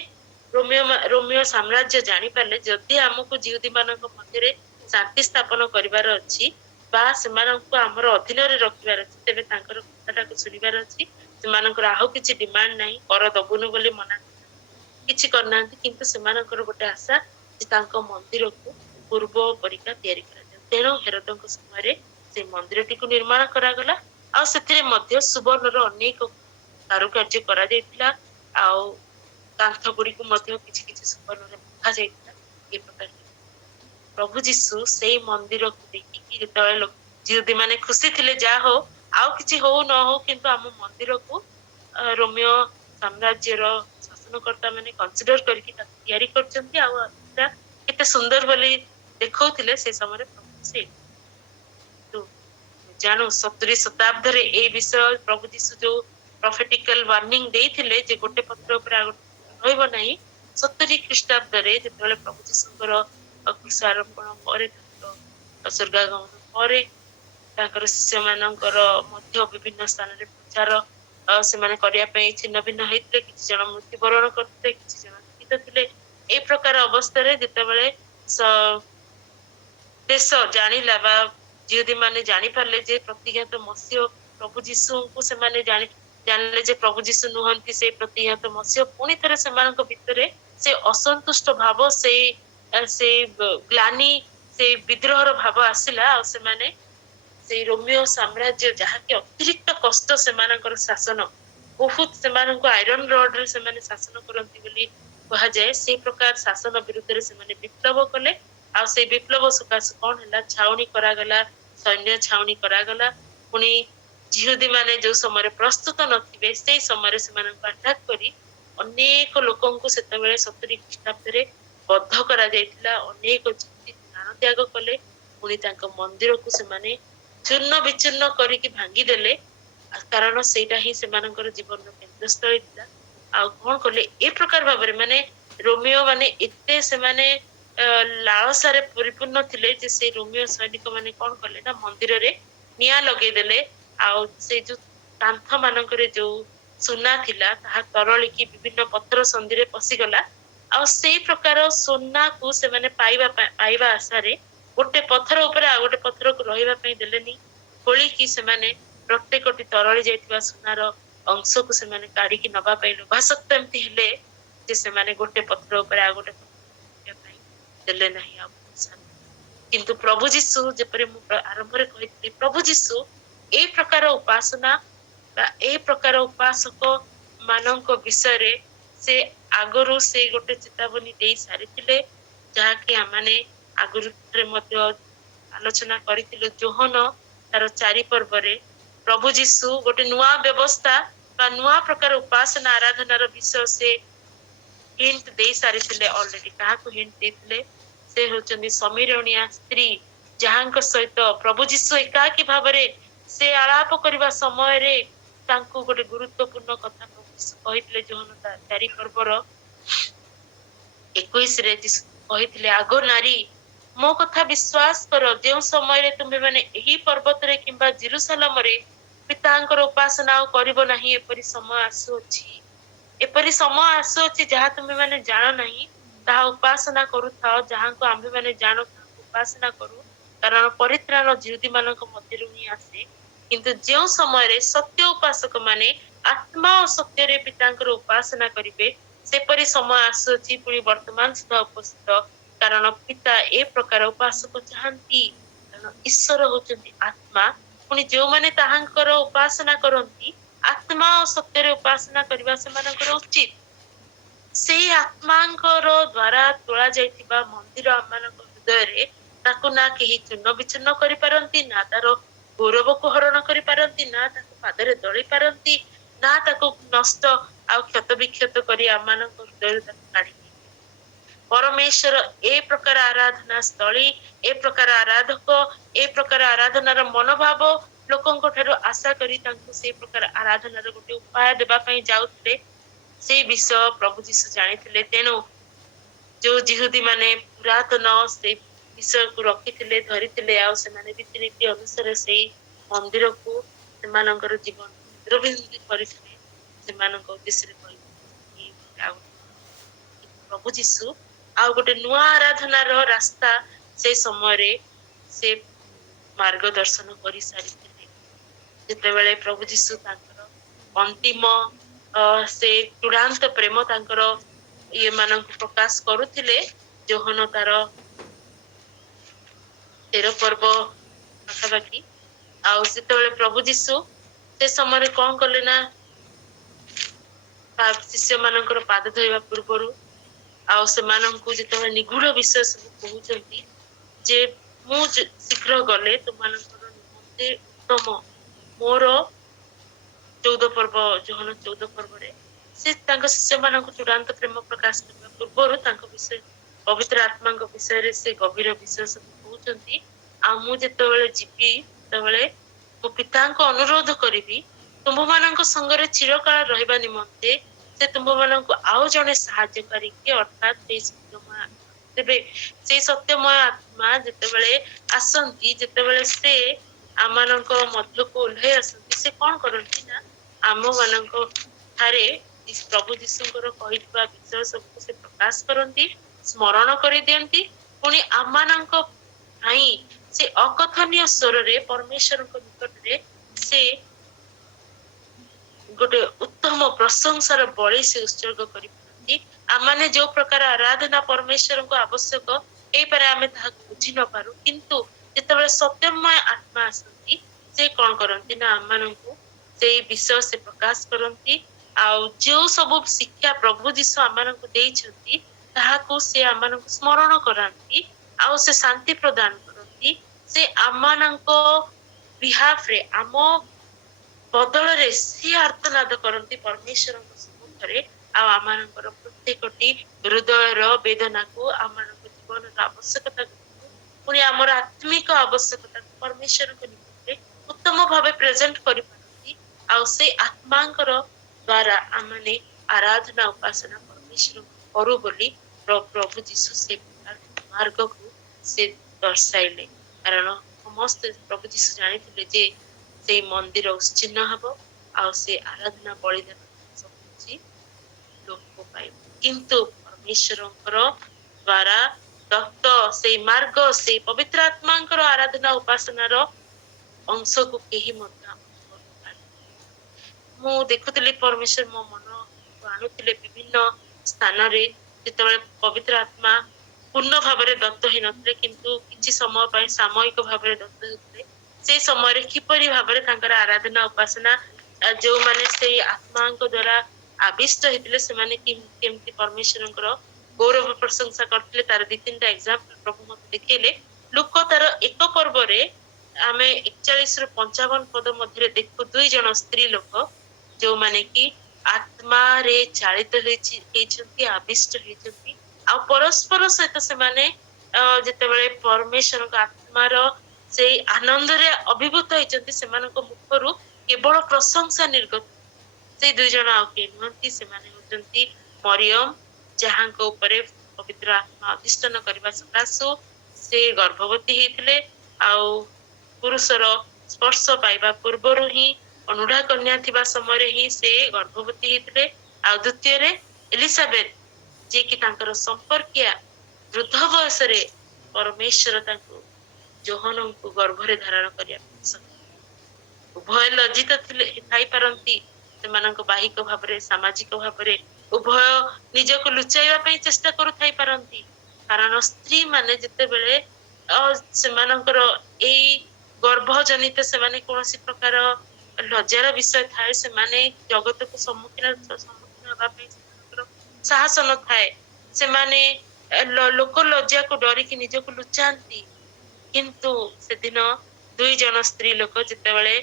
ରୋମିଓ ସାମ୍ରାଜ୍ୟ ଜାଣିପାରିଲେ ଯଦି ଆମକୁ ଜିହୁଦୀ ମାନଙ୍କ ମଧ୍ୟରେ ଶାନ୍ତି ସ୍ଥାପନ କରିବାର ଅଛି ବା ସେମାନଙ୍କୁ ଆମର ଅଧୀନରେ ରଖିବାର ଅଛି, ତେବେ ତାଙ୍କର କଥାଟାକୁ ଶୁଣିବାର ଅଛି। ସେମାନଙ୍କର ଆଉ କିଛି ଡିମାଣ୍ଡ ନାହିଁ, କର ଦବୁନୁ ବୋଲି ମନା କିଛି କରିନାହାନ୍ତି, କିନ୍ତୁ ସେମାନଙ୍କର ଗୋଟେ ଆଶା ଯେ ତାଙ୍କ ମନ୍ଦିରକୁ ପୂର୍ବ ପରିକା ତିଆରି କରାଯାଉ। ତେଣୁ ହେରୋଦଙ୍କ ସମୟରେ ସେ ମନ୍ଦିରଟିକୁ ନିର୍ମାଣ କରାଗଲା, ଆଉ ସେଥିରେ ମଧ୍ୟ ସୁବର୍ଣ୍ଣର ଅନେକ କାରୁକାର୍ଯ୍ୟ କରାଯାଇଥିଲା, ଆଉ କାନ୍ଥ ଗୁଡିକୁ ମଧ୍ୟ କିଛି କିଛି ସୁବର୍ଣ୍ଣରେ ମଥା ଯାଇଥିଲା। ଏ ପ୍ରକାର ପ୍ରଭୁ ଯୀଶୁ ସେଇ ମନ୍ଦିରକୁ ଦେଖିକି ଯେତେବେଳେ ଜିହୁଦୀ ମାନେ ଖୁସି ଥିଲେ, ଯାହା ହଉ ଆଉ କିଛି ହଉ ନ ହଉ କିନ୍ତୁ ଆମ ମନ୍ଦିରକୁ ରୋମିଓ ସାମ୍ରାଜ୍ୟର ଶାସନକର୍ତ୍ତା ମାନେ କନସିଡର କରିକି ତାକୁ ତିଆରି କରିଛନ୍ତି, ଆଉ ଏଟା କେତେ ସୁନ୍ଦର ବୋଲି ଦେଖଉଥିଲେ ସେ ସମୟରେ ପ୍ରଭୁ ଯୀଶୁ। ଜାଣୁ 70 ଶତାବ୍ଦୀରେ ଏଇ ବିଷୟ ପ୍ରଭୁ ଯୀଶୁ ଯୋଉ ପ୍ରଫେଟିକାଲ ୱାର୍ଣ୍ଣିଂ ଦେଇଥିଲେ ଯେ ଗୋଟେ ପତ୍ର ଉପରେ ଆଉ ଗୋଟେ ପତ୍ର ରହିବ ନାହିଁ, 70 ଖ୍ରୀଷ୍ଟାବ୍ଦରେ ଯେତେବେଳେ ପ୍ରଭୁ ଯୀଶୁଙ୍କର କ୍ରୁଶାରୋପଣ ପରେ, ତାଙ୍କର ସ୍ୱର୍ଗାଗମନ ପରେ, ତାଙ୍କର ଶିଷ୍ୟ ମାନଙ୍କର ମଧ୍ୟ ବିଭିନ୍ନ ସ୍ଥାନରେ ପ୍ରଚାର ସେମାନେ କରିବା ପାଇଁ ଛିନ୍ନ ଭିନ୍ନ ହେଇଥିଲେ, କିଛି ଜଣ ମୃତ୍ୟୁବରଣ କରିଥିଲେ, କିଛି ଜଣ ଜୀବିତ ଥିଲେ। ଏ ପ୍ରକାର ଅବସ୍ଥାରେ ଯେତେବେଳେ ଦେଶ ଜାଣିଲା ବା ଜିହୁଦୀ ମାନେ ଜାଣିପାରିଲେ ଯେ ପ୍ରତିଜ୍ଞାତ ମସିହ ପ୍ରଭୁ ଯୀଶୁଙ୍କୁ ସେମାନେ ଜାଣିଲେ ଯେ ପ୍ରଭୁ ଯୀଶୁ ନୁହନ୍ତି ସେ ପ୍ରତିଜ୍ଞାତ ମସିହ, ପୁଣି ଥରେ ସେମାନଙ୍କ ଭିତରେ ସେ ଅସନ୍ତୁଷ୍ଟ ଭାବ, ସେଇ ଗ୍ଲାନି, ସେଇ ବିଦ୍ରୋହର ଭାବ ଆସିଲା, ଆଉ ସେମାନେ से रोमियो साम्राज्य जहाँकि अतिरिक्त कष्ट सेमानकर शासन बहुत सेमाननको आयरन रड रे सेमाने शासन करंती बोली कहा जाए से प्रकार शासन विरुद्ध रे सेमाने विप्लव कले आ से विप्लव सकाश कौन हला छाउनी करागला सैन्य छाउनी करागला पुणी जिहुदी माने जो समय प्रस्तुत नथिबे से समय सेमाननको अटैक करी अनेक लोकंको सेतबेले 70 ख्रीष्टाब्द रे बद्ध करा जायतिला अनेक जिहुदी प्राण त्याग कले पुणी तांको मंदिर को सेमाने चूर्ण विचूर्ण करिकी भांगी देले कारण सेटा ही सेमानकर जीवन केंद्रस्थली थिला आ कोन करले ए प्रकार भाबरे माने रोमियो माने एते सेमाने लालसारे परिपूर्ण थिले जे से रोमियो सैनिक माने कोन करले ना मंदिर रे निया लगे देले आ से जो कांथ मानकरे जो सुना थिला ताहा तरली की विभिन्न पत्र संधि रे पसी गला आ से प्रकार सोना को से माने पाइबा आशारे गोटे पत्थर ऊपर आ गोटे पत्थर को रहिबा पई देलेनी खोली की से माने प्रत्येकटी तरली जाइतिबा सुनार अंश को से माने काढी की नबा पई लोभासक्त एमती हेले जे से माने गोटे पत्थर ऊपर आ गोटे पत्थर पई देले नाही आ किंतु प्रभु जीशु जेपरि मु आरंभ रे कहितली प्रभु जीशु ए प्रकार उपासना बा ए प्रकार उपासक मानक विषय रे से आगरु से गोटे चेतावनी देई सारिथिले जहा कि आमाने आगरु रे मध्य आलोचना करिथिलो जोहन तार 4 पर्व रे प्रभु जीशु गोटे नुआ व्यवस्था बा नुआ प्रकार उपासना आराधनार विषय से हिंट दे सारिथिले ऑलरेडी कहा को हिंट देथिले से होचंदी समीरणिया स्त्री जहांक सहित प्रभु जीशु एकाकी भाबरे से आलाप करबा समय रे तांको गोटे गुरुत्वपूर्ण कथा प्रभु जीशु कहिथिले जोहन 4 पर्वर 21 रे जीशु कहिथिले आगो नारी मो कथा विश्वास करो जो समय रे तुम्हें माने एही पर्वत रे किंबा जेरूशलेम रे पितांकर उपासना करिबो नाही एपरि समय आसुछि एपरि समय आसुछि जहा तुम्हें माने जानो नाही ता उपासना करू था जहा को आम्भे माने जानो उपासना करू कारण परित्राण जिहुदी मानक मध्यरु ही आसे किंतु जो समय रे सत्य उपासक माने आत्मा और सत्य रे पितांकर उपासना करिवे सेपरि समय आसुछि पुनी वर्तमान सुधा उपस्थित कारण पिता ए प्रकार उपासक चाहती कारण ईश्वर होचंती आत्मा पुनी जो माने ताहांकर उपासना करंती आत्मा और सत्य रे उपासना करबा सेमानकर उचित से आत्मांकर द्वारा तोला जाइतिबा मंदिर आमानक हृदय रे ताको ना केही चूर्ण विचूर्ण करि पारंती ना तार गौरव को हरण करि पारंती ना ताको पादरे दळी पारंती ना ताको नष्ट आ क्षत विक्षत करी आमानक हृदय ताको काढी परमेश्वर ए प्रकार आराधना स्थली ए प्रकार आराधक ए प्रकार आराधनार मनोभाव लोकंको ठारो आशा करी तांको से प्रकार आराधनार गोटे उपाय देबा पई जाउतले से विषय प्रभु जीशु जानिथिले तेनु जो जिहुदी माने पुरातन से विषय को रखिथिले धरिथिले आ से माने रीतिनीति अनुसार से मंदिर को सेमानकर जीवन द्रविंदी करिथिले सेमानक उद्देश्य रे कहि प्रभु जीशु आ गोटे नुआ आराधनार रास्ता से समय रे से मार्गदर्शन करि सारिथिले जेतेबेले प्रभु जीशु तांकर अंतिम से चूड़ांत प्रेम तांकर ये मानक प्रकाश करुथिले जोहन तार 13 पर्व पाखापाखि आ सेतेबेले प्रभु जीशु से समय कौन कले ना शिष्य मानकर पाद धोइबा पूर्वरु आ सेमानंकु जेतेबेले निगूढ़ विषय सब कहउचंती जे मु शीघ्र गले तुमानकर निमंते उत्तम मोर 14 पर्व जोहन 14 पर्व रे से तांको शिष्य मानक चूड़ांत प्रेम प्रकाश करबा पूर्वरु तांको विषय पवित्र आत्मा को विषय रे से गभीर विषय सब कहउचंती आ मु जेतेबेले जीवी तेबेले मो पिता को अनुरोध करिवि तुम मानक संग रे चिरकाल रहबा निमंते से तुम मानक आउ जने सहायकारी के अर्थात से सत्यमय आत्मा जेतेबेले आसंती जेतेबेले से आमानक मध्य को उल्हे आसंती से कौन करंती ना आम मानक थारे प्रभु जीशुଙ୍କର କହିଥିବା विषय सब से प्रकाश करंती स्मरण करि दियंती पुनी आमानक भाई से अकथनीय स्वर रे परमेश्वर को निकट रे से गोटे उत्तम प्रशंसार बलि से उत्सर्ग करि पारंती आमाने जो प्रकार आराधना परमेश्वर को आवश्यक ए पर आमे ताहा बुझी न पारू किंतु जेतेबेले सत्यमय आत्मा आसंती से कौन करती ना आम मानू से विषय से प्रकाश करती आउ जो सब शिक्षा प्रभु जीशु आम मानू देइछंती ताहाको से आम मानू स्मरण करांती आउ से शांति प्रदान करती से आम मानू बिहाफ रे आम बदଳରେ ସେ ଆର୍ତ୍ତନାଦ କରନ୍ତି ପରମେଶ୍ୱରଙ୍କ ସମ୍ମୁଖରେ ଆଉ ଆମମାନଙ୍କର ପ୍ରତ୍ୟେକଟି ହୃଦୟର ବେଦନାକୁ ଆମମାନଙ୍କ ଜୀବନର ଆବଶ୍ୟକତାକୁ ପୁଣି ଆମର ଆତ୍ମିକ ଆବଶ୍ୟକତାକୁ ପରମେଶ୍ୱରଙ୍କ ନିକଟରେ ଉତ୍ତମ ଭାବେ ପ୍ରେଜେଣ୍ଟ କରିପାରନ୍ତି ଆଉ ସେ ଆତ୍ମାଙ୍କର ଦ୍ଵାରା ଆମମାନେ ଆରାଧନା ଉପାସନା ପରମେଶ୍ୱରଙ୍କୁ କରୁ ବୋଲି ପ୍ରଭୁ ଯୀଶୁ ସେ ମାର୍ଗକୁ ସେ ଦର୍ଶାଇଲେ କାରଣ ସମସ୍ତେ ପ୍ରଭୁ ଯୀଶୁ ଜାଣିଥିଲେ ଯେ से मंदिर उच्छिन्न हब आ से आराधना बलिदान सब किछि लोक को पाइब किंतु परमेश्वरंकर द्वारा दत्त से मार्ग से पवित्र आत्मांकर आराधना उपासना रो अंश को केही मध्य मु देखुतली परमेश्वर मो मन आणुतिले विभिन्न स्थान रे जेतबे पवित्र आत्मा पूर्ण भाबरे दत्त हि नथले किंतु किछि समय पय सामयिक भाबरे दत्त होतले से समय किपरि भाबरे तांकर आराधना उपासना जो माने से आत्मा को द्वारा आविष्ट हेतिले से माने केमति परमेश्वरंकर गौरव प्रशंसा करथिले तार दि तीनटा एग्जांपल प्रभु मते देखेले लोक तार एक पर्व रे आमे 41 रु 55 पद मध्ये देखु दुई जन स्त्री लोक जो माने कि आत्मा रे चालित हेछंती आविष्ट हेछंती आ परस्पर सहित से माने जेतेबेले परमेश्वरक आत्मार से आनंद रे अभिभूत होइचंती सेमानक मुखरु केवल प्रशंसा निर्गत से दुई जन आके नहंती से माने होचंती मरियम जहांको ऊपर पवित्र आत्मा अधिष्ठान करबा सकासु से गर्भवती हेतिले आउ पुरुषर स्पर्श पाइबा पूर्वरु ही अनुडा कन्या थिबा समय रे ही से गर्भवती हेतिले आउ द्वितीय रे एलिजाबेथ जे कि तांकर संपर्किया वृद्ध बयस रे परमेश्वर तांको जोहन को गर्भरे धारण करिया उभय लज्जित थिले थाई पारंती सेमानक बाहिक भाबरे सामाजिक भाबरे उभय निजको लुचाइबा पई चेष्टा करू थाई पारंती कारण स्त्री माने जते बेले सेमानकर एई गर्भजनित सेमाने कोनोसी प्रकार लज्जार विषय थाए सेमाने जगत को सम्मुखीन हबा पई सेमानकर साहस न थाए सेमाने लोक लज्जा को डरी कि निजको लुचांती किंतु से दिन दुई जन स्त्री लोक जितेबले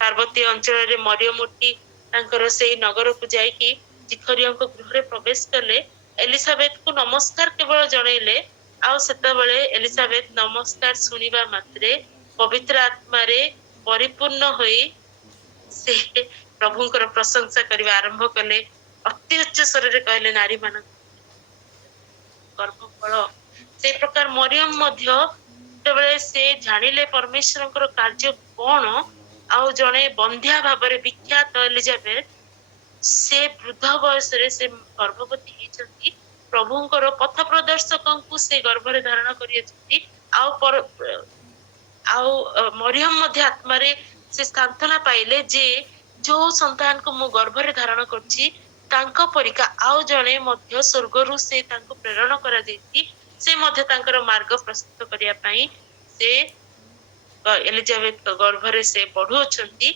पार्वती अंचल रे मरियम उठी तांकर से नगर को जाइकी जिखरियों को गृह रे प्रवेश करले एलिजाबेथ को नमस्कार केवल जनइले आ सेतेबले एलिजाबेथ नमस्कार सुनिबा मात्रे पवित्र आत्मा रे परिपूर्ण होई से प्रभुंकर प्रशंसा करबा आरंभ कले अति उच्च स्वर रे कहले नारी मान गर्भफल से प्रकार मरियम मध्य तेबले से जानिले परमेश्वरंकर कार्य कोन आउ जणे बंध्या भाबरे विख्यात एलिजाबेथ से वृद्ध बयस रे से गर्भवती हेचंती प्रभुंकर पथ प्रदर्शकंकु से गर्भरे धारण करियछंती आउ मरियम मध्य आत्मा रे से सांत्वना पाइले जे जो संतान को मु गर्भरे धारण करछि तांको परिका आउ जणे मध्य स्वर्गरु से तांको प्रेरण करा जैती से मध्य तांकर मार्ग प्रस्तुत करिया पई से एलिजाबेथ गर्भरे से बढ़ुछंती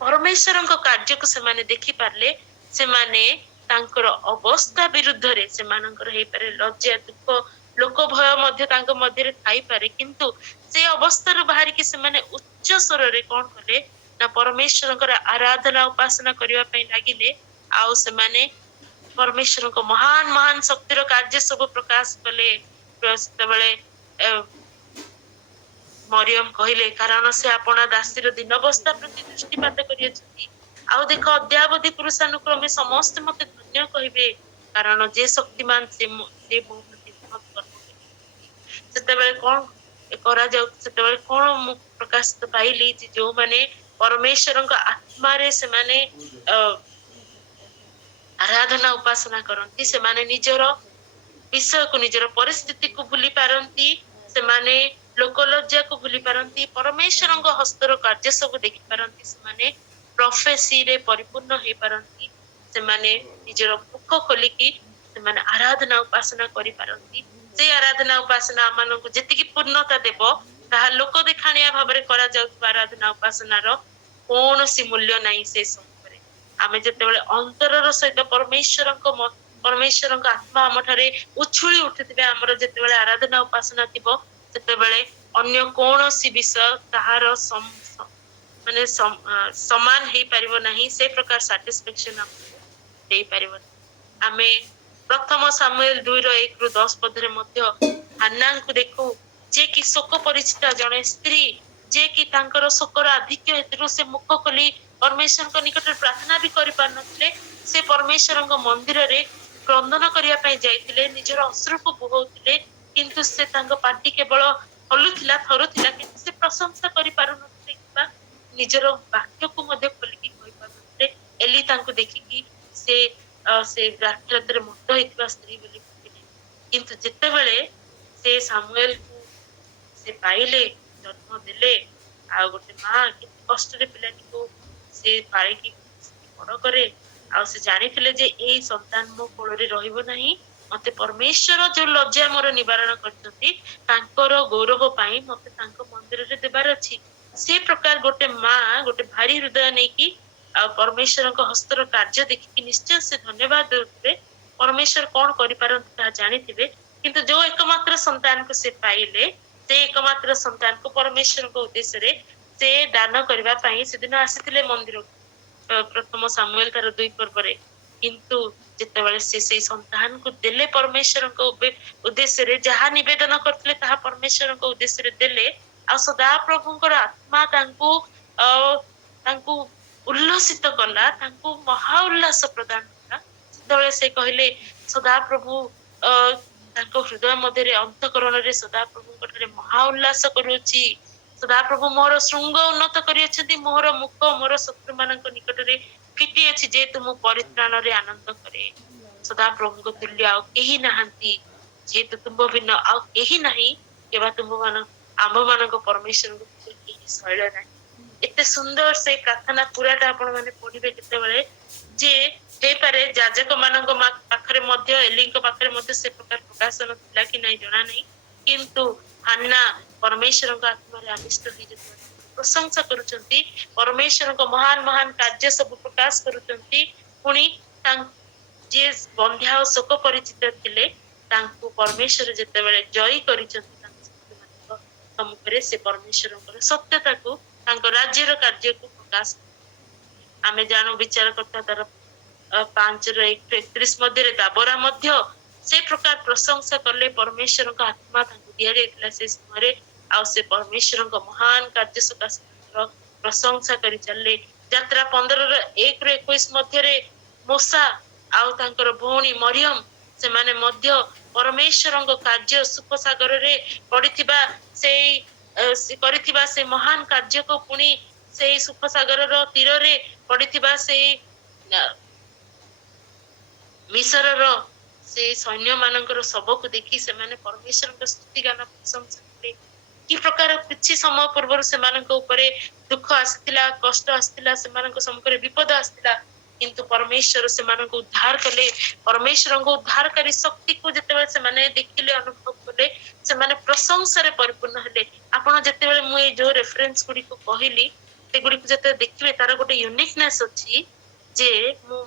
परमेश्वरक कार्य को से माने देखि पारले से माने तांकर अवस्था विरुद्ध रे से मानकर हे पारे लज्जा दुख लोक भय मध्य तांको मध्य रे थाई पारे किंतु से अवस्था रो बाहर कि से माने उच्च स्वर रे कोन कले ना परमेश्वरकर आराधना उपासना करिवा पई लागिले आउ से माने परमेश्वर को महान महान शक्तिर कार्य सब प्रकाश कले तबले मरियम कहले कारण से अपना दासीर दिन अवस्था प्रति दृष्टिपात करियछथि आउ देखो अद्यावधि पुरुषानुक्रमे समस्त मते धन्य कहिबे कारण जे शक्तिमान से मो प्रति बहुत कर्म सेतेबेले कोन करा जाउ सेतेबेले कोन प्रकाशित पाइली जो माने परमेश्वरक आत्मा रे से माने आराधना उपासना करती से माने निजर विषय को निजर परिस्थिति को भूली पारंती से माने लोक लज्जा को भूली पारंती परमेश्वरंग हस्तर कार्य सब देखि पारंती से माने प्रोफेसी रे परिपूर्ण हे पारंती से माने निजर मुख खोली की से माने आराधना उपासना करि पारंती से आराधना उपासना मानन को जेति की पूर्णता देबो ତାହା ଲୋକ ଦେଖାଣିଆ ଭାବରେ କରାଯାଉଥିବା ଆରାଧନା ଉପାସନାର କୌଣସି ମୂଲ୍ୟ ନାହିଁ ସେ ସମୟରେ। ଆମେ ଯେତେବେଳେ ଅନ୍ତରର ସହିତ ପରମେଶ୍ୱରଙ୍କ ଆତ୍ମା ଆମଠାରେ ଉଛୁଳି ଉଠୁଥିବେ, ଆମର ଯେତେବେଳେ ଆରାଧନା ଉପାସନା ଥିବ, ସେତେବେଳେ ଅନ୍ୟ କୌଣସି ବିଷୟ ତାହାର ମାନେ ସମାନ ହେଇପାରିବ ନାହିଁ, ସେ ପ୍ରକାର ସାଟିସ୍ଫାକ୍ସନ ଆମକୁ ଦେଇପାରିବନି। ଆମେ ପ୍ରଥମ ସାମୁଏଲ 2:1-10 ପଦରେ ମଧ୍ୟ ହାନ୍ନାଙ୍କୁ ଦେଖୁ, ଯେ କି ଶୋକ ପରିଚିତ ଜଣେ ସ୍ତ୍ରୀ, ଯେ କି ତାଙ୍କର ଶୋକର ଆଧିକ୍ୟ ହେତୁରୁ ସେ ମୁଖ ଖୋଲି ପରମେଶ୍ୱରଙ୍କ ନିକଟରେ ପ୍ରାର୍ଥନା ବି କରିପାରୁନଥିଲେ। ସେ ପରମେଶ୍ୱରଙ୍କ ମନ୍ଦିରରେ କ୍ରନ୍ଦନ କରିବା ପାଇଁ ଯାଇଥିଲେ, ନିଜର ଅଶ୍ରୁକୁ ବୁହଉଥିଲେ, କିନ୍ତୁ ସେ ତାଙ୍କ ପାଟି କେବଳ ହଲୁଥିଲା, ଥରୁଥିଲା, କିନ୍ତୁ ସେ ପ୍ରଶଂସା କରିପାରୁନଥିଲେ କିମ୍ବା ନିଜର ବାକ୍ୟକୁ ମଧ୍ୟ ଖୋଲିକି କହିପାରୁନଥିଲେ। ଏଲି ତାଙ୍କୁ ଦେଖିକି ସେ ରାତ୍ରାତରେ ମତ ହେଇଥିବା ସ୍ତ୍ରୀ ବୋଲି ଭାବିଲେ। କିନ୍ତୁ ଯେତେବେଳେ ସେ ସାମୁଏଲକୁ ସେ ପାଇଲେ, ଜନ୍ମ ଦେଲେ, ଆଉ ଗୋଟେ ମା କେତେ କଷ୍ଟରେ ପିଲାଟିକୁ ସେ ପାଳିକି ବଡ କରେ, ଆଉ ସେ ଜାଣିଥିଲେ ଯେ ଏଇ ସନ୍ତାନ ମୋ କୋଳରେ ରହିବ ନାହିଁ, ମତେ ପରମେଶ୍ୱର ଯୋଉ ଲଜ୍ଜା ମୋର ନିବାରଣ କରିଛନ୍ତି, ତାଙ୍କର ଗୌରବ ପାଇଁ ମତେ ତାଙ୍କ ମନ୍ଦିରରେ ଦେବାର ଅଛି। ସେ ପ୍ରକାର ଗୋଟେ ମା ଗୋଟେ ଭାରି ହୃଦୟ ନେଇକି ଆଉ ପରମେଶ୍ୱରଙ୍କ ହସ୍ତର କାର୍ଯ୍ୟ ଦେଖିକି ନିଶ୍ଚୟ ସେ ଧନ୍ୟବାଦ ଦେଉଥିବେ। ପରମେଶ୍ୱର କଣ କରିପାରନ୍ତି ତାହା ଜାଣିଥିବେ। କିନ୍ତୁ ଯୋଉ ଏକମାତ୍ର ସନ୍ତାନକୁ ସେ ପାଇଲେ, ସେ ଏକମାତ୍ର ସନ୍ତାନକୁ ପରମେଶ୍ୱରଙ୍କ ଉଦ୍ଦେଶ୍ୟରେ ସେ ଦାନ କରିବା ପାଇଁ ସେଦିନ ଆସିଥିଲେ ମନ୍ଦିରକୁ, ପ୍ରଥମ ସାମୁଏଲ ତାର 2 ପର୍ବରେ। କିନ୍ତୁ ଯେତେବେଳେ ସେ ସେଇ ସନ୍ତାନକୁ ଦେଲେ ପରମେଶ୍ୱରଙ୍କ ଉଦ୍ଦେଶ୍ୟରେ, ଯାହା ନିବେଦନ କରିଥିଲେ ତାହା ପରମେଶ୍ୱରଙ୍କ ଉଦ୍ଦେଶ୍ୟରେ ଦେଲେ, ଆଉ ସଦାପ୍ରଭୁଙ୍କର ଆତ୍ମା ତାଙ୍କୁ ଉଲ୍ଲସିତ କଲା, ତାଙ୍କୁ ମହା ଉଲ୍ଲାସ ପ୍ରଦାନ କଲା। ସେତେବେଳେ ସେ କହିଲେ, ସଦାପ୍ରଭୁ ତାଙ୍କ ହୃଦୟ ମଧ୍ୟରେ ଅନ୍ତଃକରଣରେ ସଦାପ୍ରଭୁଙ୍କ ଠାରେ ମହା ଉଲ୍ଲାସ କରୁଅଛି। ସଦାପ୍ରଭୁ ମୋର ଶୃଙ୍ଗ ଉନ୍ନତ କରିଅଛନ୍ତି, ମୋର ମୁଖ ମୋର ଶତ୍ରୁ ମାନଙ୍କ ନିକଟରେ ଫିଟି ଅଛି, ଯେହେତୁ ମୁଁ ପରିତ୍ରାଣରେ ଆନନ୍ଦ କରେ। ସଦାପ୍ରଭୁଙ୍କ ତୁଲ୍ୟ ଆଉ କେହି ନାହାନ୍ତି, ଯେହେତୁ ତୁମ୍ଭ ଭିନ୍ନ ଆଉ କେହି ନାହିଁ, କେବଳ ଆମ୍ଭ ମାନଙ୍କ ପରମେଶ୍ୱରଙ୍କ କେହି ଶୈଳ ନାହିଁ। ଏତେ ସୁନ୍ଦର ସେଇ ପ୍ରାର୍ଥନା ପୁରାଟା ଆପଣ ମାନେ ପଢିବେ କେତେବେଳେ, ଯେ ହେଇପାରେ ଯାଜକ ମାନଙ୍କ ପାଖରେ ମଧ୍ୟ, ଏଲିଙ୍କ ପାଖରେ ମଧ୍ୟ ସେ ପ୍ରକାର ପ୍ରକାଶନ ଥିଲା କି ନାହିଁ ଜଣା ନାହିଁ, କିନ୍ତୁ ହାନ୍ନା ପରମେଶ୍ୱରଙ୍କ ଆତ୍ମାରେ ଆବିଷ୍ଟ ହେଇଯାଇଥିବା ପ୍ରଶଂସା କରୁଛନ୍ତି, ପରମେଶ୍ୱରଙ୍କ ମହାନ ମହାନ କାର୍ଯ୍ୟ ସବୁ ପ୍ରକାଶ କରୁଛନ୍ତି। ପୁଣି ଯିଏ ବନ୍ଧ୍ୟା ଓ ଶୋକ ପରିଚିତ ଥିଲେ, ତାଙ୍କୁ ପରମେଶ୍ୱର ଯେତେବେଳେ ଜୟୀ କରିଛନ୍ତି ତାଙ୍କ ଶତ୍ରୁମାନଙ୍କ ସମ୍ମୁଖରେ, ସେ ପରମେଶ୍ୱରଙ୍କର ସତ୍ୟତାକୁ, ତାଙ୍କ ରାଜ୍ୟର କାର୍ଯ୍ୟକୁ ପ୍ରକାଶ। ଆମେ ଜାଣୁ ବିଚାର କଥା ତାର 5:1-31 ମଧ୍ୟରେ ଦାବରା ମଧ୍ୟ ସେ ପ୍ରକାର ପ୍ରଶଂସା କଲେ। ପରମେଶ୍ୱରଙ୍କ ଆତ୍ମା ତାଙ୍କୁ ଦିଆଯାଇଥିଲା ସେ ସମୟରେ, ଆଉ ସେ ପରମେଶ୍ୱରଙ୍କ ମହାନ କାର୍ଯ୍ୟ ସକାଶେ ତାଙ୍କର ପ୍ରଶଂସା କରି ଚାଲିଲେ। ଯାତ୍ରା 15:1-21 ମଧ୍ୟରେ ମୋସା ଆଉ ତାଙ୍କର ଭଉଣୀ ମରିୟମ, ସେମାନେ ମଧ୍ୟ ପରମେଶ୍ୱରଙ୍କ କାର୍ଯ୍ୟ ସୁଖସାଗରରେ ପଡିଥିବା କରିଥିବା ସେ ମହାନ କାର୍ଯ୍ୟକୁ, ପୁଣି ସେଇ ସୁଖସାଗରର ତୀରରେ ପଡିଥିବା ସେଇ ମିଶରର ସେଇ ସୈନ୍ୟ ମାନଙ୍କର ଶବକୁ ଦେଖି ସେମାନେ ପରମେଶ୍ୱରଙ୍କ ସ୍ତୁତି ଗାନ ପ୍ରଶଂସା କଲେ। କି ପ୍ରକାର କିଛି ସମୟ ପୂର୍ବରୁ ସେମାନଙ୍କ ଉପରେ ଦୁଃଖ ଆସିଥିଲା, କଷ୍ଟ ଆସିଥିଲା, ସେମାନଙ୍କ ସମ୍ମୁଖରେ ବିପଦ ଆସିଥିଲା, କିନ୍ତୁ ପରମେଶ୍ୱର ସେମାନଙ୍କୁ ଉଦ୍ଧାର କଲେ। ପରମେଶ୍ୱରଙ୍କ ଉଦ୍ଧାରକାରୀ ଶକ୍ତିକୁ ଯେତେବେଳେ ସେମାନେ ଦେଖିଲେ, ଅନୁଭବ କଲେ, ସେମାନେ ପ୍ରଶଂସାରେ ପରିପୂର୍ଣ୍ଣ ହେଲେ। ଆପଣ ଯେତେବେଳେ ମୁଁ ଏଇ ଯୋଉ ରେଫରେନ୍ସ ଗୁଡିକୁ କହିଲି, ସେଗୁଡିକୁ ଯେତେବେଳେ ଦେଖିବେ, ତାର ଗୋଟେ ୟୁନିକନେସ ଅଛି, ଯେ ମୁଁ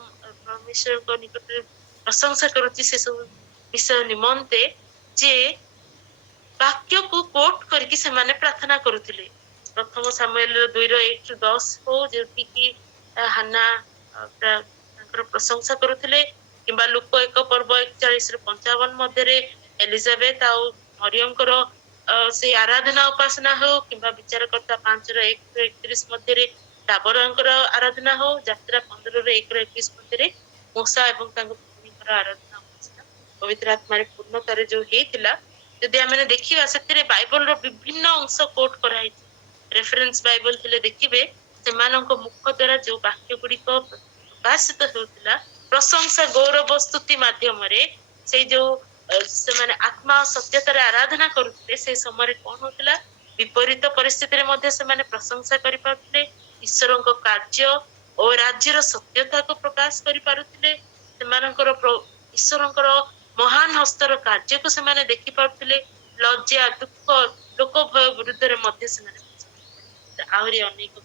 ପରମେଶ୍ୱରଙ୍କ ନିକଟରେ ପ୍ରଶଂସା କରୁଛି ସେ ସବୁ ବିଷୟ ନିମନ୍ତେ, ଯେ ବାକ୍ୟକୁ କୋଟ କରିକି ସେମାନେ ପ୍ରାର୍ଥନା କରୁଥିଲେ। ପ୍ରଥମ ସାମୁଏଲ 2:1-10 ହଉ, ଯୋଉଠିକି ହାନ୍ନା ତାଙ୍କର ପ୍ରଶଂସା କରୁଥିଲେ, କିମ୍ବା ଲୁକ 1:41-55 ମଧ୍ୟରେ ଏଲିଜାବେଥ ଆଉ ମରିୟମଙ୍କର ସେଇ ଆରାଧନା ଉପାସନା ହଉ, କିମ୍ବା ବିଚାରକର୍ତ୍ତା 5:1-31 ମଧ୍ୟରେ ଦାବରାଙ୍କର ଆରାଧନା ହଉ, ଯାତ୍ରା 15:1-21 ମଧ୍ୟରେ ମୋସା ଏବଂ ତାଙ୍କ ଭଉଣୀଙ୍କର ଆରାଧନା ଉପାସନା ପବିତ୍ର ଆତ୍ମାରେ ପୂର୍ଣ୍ଣତାରେ ଯୋଉ ହେଇଥିଲା, ଯଦି ଆମେ ଦେଖିବା, ସେଥିରେ ବାଇବଲର ବିଭିନ୍ନ ଅଂଶ କୋଟ କରାହେଇଛି। ରେଫରେନ୍ସ ବାଇବଲ ଥିଲେ ଦେଖିବେ, ସେମାନଙ୍କ ମୁଖ ଦ୍ୱାରା ଯୋଉ ବାକ୍ୟ ଗୁଡିକ ପ୍ରକାଶିତ ହେଉଥିଲା, ପ୍ରଶଂସା ଗୌରବ ସ୍ତୁତି ମାଧ୍ୟମରେ, ସେଇ ଯୋଉ ସେମାନେ ଆତ୍ମା ସତ୍ୟତାରେ ଆରାଧନା କରୁଥିଲେ, ସେ ସମୟରେ କଣ ହଉଥିଲା, ବିପରୀତ ପରିସ୍ଥିତିରେ ମଧ୍ୟ ସେମାନେ ପ୍ରଶଂସା କରିପାରୁଥିଲେ, ଈଶ୍ୱରଙ୍କ କାର୍ଯ୍ୟ ଓ ରାଜ୍ୟର ସତ୍ୟତାକୁ ପ୍ରକାଶ କରିପାରୁଥିଲେ, ସେମାନଙ୍କର ଈଶ୍ୱରଙ୍କର ମହାନ ହସ୍ତର କାର୍ଯ୍ୟକୁ ସେମାନେ ଦେଖିପାରୁଥିଲେ। ଲଜ୍ଜା ଦୁଃଖ ଲୋକ ଭୟ ବିରୁଦ୍ଧରେ ମଧ୍ୟ ସେମାନେ ଆହୁରି ଅନେକ।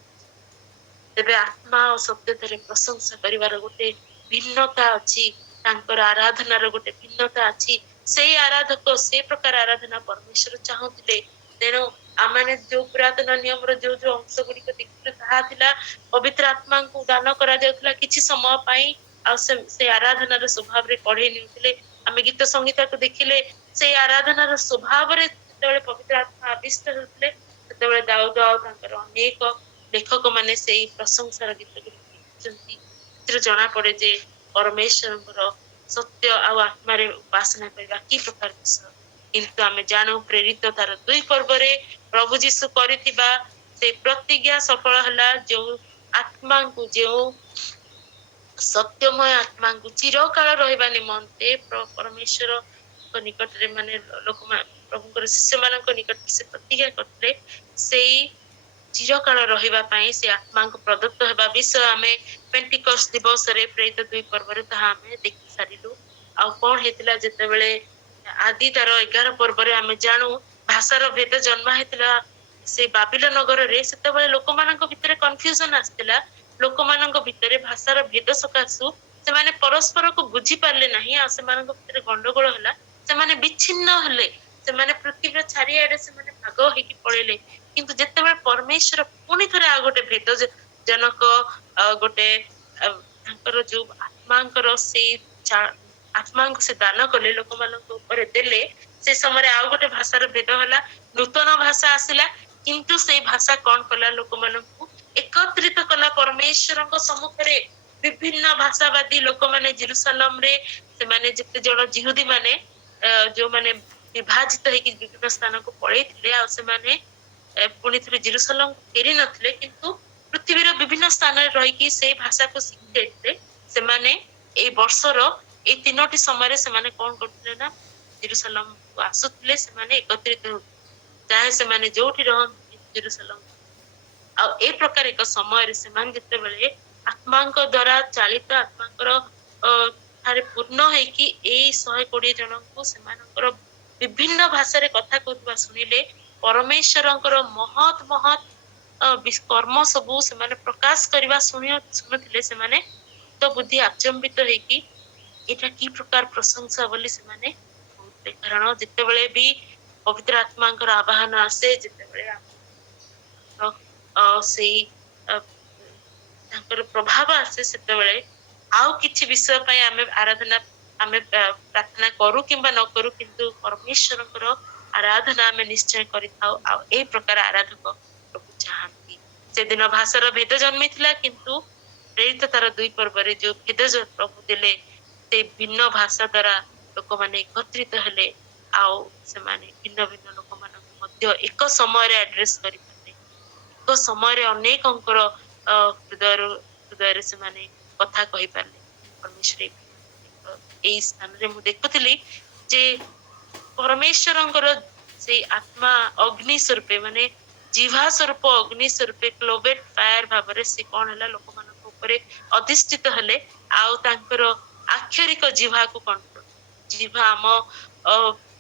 ତେବେ ଆତ୍ମା ଓ ସତ୍ୟତାରେ ପ୍ରଶଂସା କରିବାର ଗୋଟେ ଭିନ୍ନତା ଅଛି, ତାଙ୍କର ଆରାଧନାର ଗୋଟେ ଭିନ୍ନତା ଅଛି। ସେଇ ଆରାଧକ ସେ ପ୍ରକାର ଆରାଧନା ପରମେଶ୍ୱର ଚାହୁଁଥିଲେ। ତେଣୁ ଆମମାନେ ଯୋଉ ପୁରାତନ ନିୟମର ଯୋଉ ଯୋଉ ଅଂଶ ଗୁଡିକ ଦେଖିଥିଲେ ତାହା ଥିଲା ପବିତ୍ର ଆତ୍ମାଙ୍କୁ ଦାନ କରାଯାଉଥିଲା କିଛି ସମୟ ପାଇଁ, ଆଉ ସେ ଆରାଧନାର ସ୍ୱଭାବରେ କଢେଇ ନେଉଥିଲେ। ଆମେ ଗୀତ ସଂହିତାକୁ ଦେଖିଲେ ସେଇ ଆରାଧନାର ସ୍ୱଭାବରେ ଯେତେବେଳେ ପବିତ୍ର ଆତ୍ମା ଆବିଷ୍ଟ ହେଉଥିଲେ, ସେତେବେଳେ ଦାଉଦ ଆଉ ତାଙ୍କର ଅନେକ ଲେଖକ ମାନେ ସେଇ ପ୍ରଶଂସାର ଗୀତ ଗୁଡିକ ଲେଖିଛନ୍ତି। ସେଥିରୁ ଜଣା ପଡେ ଯେ ପରମେଶ୍ୱରଙ୍କର ସତ୍ୟ ଆଉ ଆତ୍ମାରେ ଉପାସନା କରିବା କି ପ୍ରକାର ବିଷୟ। କିନ୍ତୁ ଆମେ ଜାଣୁ ପ୍ରେରିତ ତାର 2 ପର୍ବରେ ପ୍ରଭୁ ଯୀଶୁ କରିଥିବା ସେ ପ୍ରତିଜ୍ଞା ସଫଳ ହେଲା। ଯୋଉ ଆତ୍ମାଙ୍କୁ, ଯେଉଁ ସତ୍ୟମୟ ଆତ୍ମାଙ୍କୁ ଚିରକାଳ ରହିବା ନିମନ୍ତେ ପରମେଶ୍ୱରଙ୍କ ନିକଟରେ ମାନେ ପ୍ରଭୁଙ୍କର ଶିଷ୍ୟ ମାନଙ୍କ ନିକଟରେ ସେ ପ୍ରତିଜ୍ଞା କରିଥିଲେ, ସେଇ ଚିରକାଳ ରହିବା ପାଇଁ ସେ ଆତ୍ମାଙ୍କୁ ପ୍ରଦତ୍ତ ହେବା ବିଷୟ ଆମେ ପେଣ୍ଟିକଷ୍ଟ ଦିବସରେ ପ୍ରେରିତ 2 ପର୍ବରେ ତାହା ଆମେ ଦେଖି ସାରିଲୁ। ଆଉ କଣ ହେଇଥିଲା ଯେତେବେଳେ ଆଦି ତାର 11 ପର୍ବରେ ଆମେ ଜାଣୁ ଭାଷାର ଭେଦ ଜନ୍ମ ହେଇଥିଲା ସେ ବାବିଲ ନଗରରେ। ସେତେବେଳେ ଲୋକମାନଙ୍କ ଭିତରେ କନଫ୍ୟୁଜନ ଆସିଥିଲା, ଲୋକମାନଙ୍କ ଭିତରେ ଭାଷାର ଭେଦ ସକାଶୁ ସେମାନେ ପରସ୍ପରକୁ ବୁଝି ପାରିଲେ ନାହିଁ, ଆଉ ସେମାନଙ୍କ ଭିତରେ ଗଣ୍ଡଗୋଳ ହେଲା, ସେମାନେ ବିଚ୍ଛିନ୍ନ ହେଲେ, ସେମାନେ ପୃଥିବୀର ଚାରିଆଡେ ସେମାନେ ଭାଗ ହେଇକି ପଳେଇଲେ। କିନ୍ତୁ ଯେତେବେଳେ ପରମେଶ୍ୱର ପୁଣି ଥରେ ଆଉ ଗୋଟେ ଭେଦ ଜନକ ଗୋଟେ ତାଙ୍କର ଯୋଉ ଆତ୍ମାଙ୍କର ସେଇ ଆତ୍ମାଙ୍କୁ ସେ ଦାନ କଲେ, ଲୋକମାନଙ୍କ ଉପରେ ଦେଲେ, ସେ ସମୟରେ ଆଉ ଗୋଟେ ଭାଷାର ଭେଦ ହେଲା, ନୂତନ ଭାଷା ଆସିଲା। କିନ୍ତୁ ସେଇ ଭାଷା କଣ କଲା, ଲୋକମାନଙ୍କୁ ଏକତ୍ରିତ କଲା ପରମେଶ୍ୱରଙ୍କ ସମ୍ମୁଖରେ। ବିଭିନ୍ନ ଭାଷାବାଦୀ ଲୋକମାନେ ଜେରୁସାଲମରେ ସେମାନେ ଯେତେ ଜଣ ଜିହୁଦୀ ମାନେ ଯୋଉମାନେ ବିଭାଜିତ ହେଇକି ବିଭିନ୍ନ ସ୍ଥାନକୁ ପଳେଇଥିଲେ, ଆଉ ସେମାନେ ପୁଣି ଥରେ ଜେରୁସାଲମକୁ ଫେରି ନଥିଲେ, କିନ୍ତୁ ପୃଥିବୀର ବିଭିନ୍ନ ସ୍ଥାନରେ ରହିକି ସେଇ ଭାଷାକୁ ଶିଖି ଯାଇଥିଲେ। ସେମାନେ ଏଇ ବର୍ଷର ଏଇ 3ଟି ସମୟରେ ସେମାନେ କଣ କରୁଥିଲେ ନା ଜେରୁସାଲମକୁ ଆସୁଥିଲେ, ସେମାନେ ଏକତ୍ରିତ ହଉଥିଲେ, ଚାहे ସେମାନେ ଯୋଉଠି ରହନ୍ତି ଜେରୁସାଲମ। ଆଉ ଏ ପ୍ରକାର ଏକ ସମୟରେ ସେମାନେ ଯେତେବେଳେ ଆତ୍ମାଙ୍କ ଦ୍ଵାରା ଚାଳିତ, ଆତ୍ମାଙ୍କର ଠାରେ ପୂର୍ଣ୍ଣ ହେଇକି ଏଇ 120 ଜଣଙ୍କୁ ସେମାନଙ୍କର ବିଭିନ୍ନ ଭାଷାରେ କଥା କହୁଥିବା ଶୁଣିଲେ, ପରମେଶ୍ୱରଙ୍କର ମହତ୍ ମହତ୍ କର୍ମ ସବୁ ସେମାନେ ପ୍ରକାଶ କରିବା ଶୁଣୁଥିଲେ, ସେମାନେ ତ ବୁଦ୍ଧି ଆଚମ୍ବିତ ହେଇକି ଏଇଟା କି ପ୍ରକାର ପ୍ରଶଂସା ବୋଲି ସେମାନେ କହୁଥିଲେ। କାରଣ ଯେତେବେଳେ ବି ପବିତ୍ର ଆତ୍ମାଙ୍କର ଆବାହନ ଆସେ, ଯେତେବେଳେ ସେଇ ତାଙ୍କର ପ୍ରଭାବ ଆସେ, ସେତେବେଳେ ଆଉ କିଛି ବିଷୟ ପାଇଁ ଆମେ ଆରାଧନା ଆମେ ପ୍ରାର୍ଥନା କରୁ କିମ୍ବା ନ କରୁ, କିନ୍ତୁ ପରମେଶ୍ୱରଙ୍କର ଆରାଧନା ଆମେ ନିଶ୍ଚୟ କରିଥାଉ। ଆଉ ଏଇ ପ୍ରକାର ଆରାଧକ ପ୍ରଭୁ ଚାହାନ୍ତି। ସେଦିନ ଭାଷାର ଭେଦ ଜନ୍ମିଥିଲା, କିନ୍ତୁ ପ୍ରେରିତ ତାର 2 ପର୍ବରେ ଯୋଉ ଭେଦ ପ୍ରଭୁ ଦେଲେ, ସେ ଭିନ୍ନ ଭାଷା ଦ୍ଵାରା ଲୋକମାନେ ଏକତ୍ରିତ ହେଲେ, ଆଉ ସେମାନେ ଭିନ୍ନ ଭିନ୍ନ ଲୋକମାନଙ୍କୁ ମଧ୍ୟ ଏକ ସମୟରେ ଆଡ୍ରେସ କରିପାରିଲେ। ଏକ ସମୟରେ ଅନେକଙ୍କର ହୃଦୟରେ ସେମାନେ କଥା କହିପାରିଲେ। ପରମେଶ୍ୱର ଏଇ ସ୍ଥାନରେ ମୁଁ ଦେଖୁଥିଲି ଯେ ପରମେଶ୍ୱରଙ୍କର ସେଇ ଆତ୍ମା ଅଗ୍ନି ସ୍ୱରୂପେ, ମାନେ ଜିଭା ସ୍ୱରୂପ ଅଗ୍ନି ସ୍ୱରୂପେ କ୍ଲୋବେଟ ଫାୟାର ଭାବରେ ସେ କଣ ହେଲା, ଲୋକମାନଙ୍କ ଉପରେ ଅଧିଷ୍ଠିତ ହେଲେ। ଆଉ ତାଙ୍କର ଆକ୍ଷରିକ ଜିଭାକୁ କଣ୍ଟ୍ରୋଲ, ଜିଭା ଆମ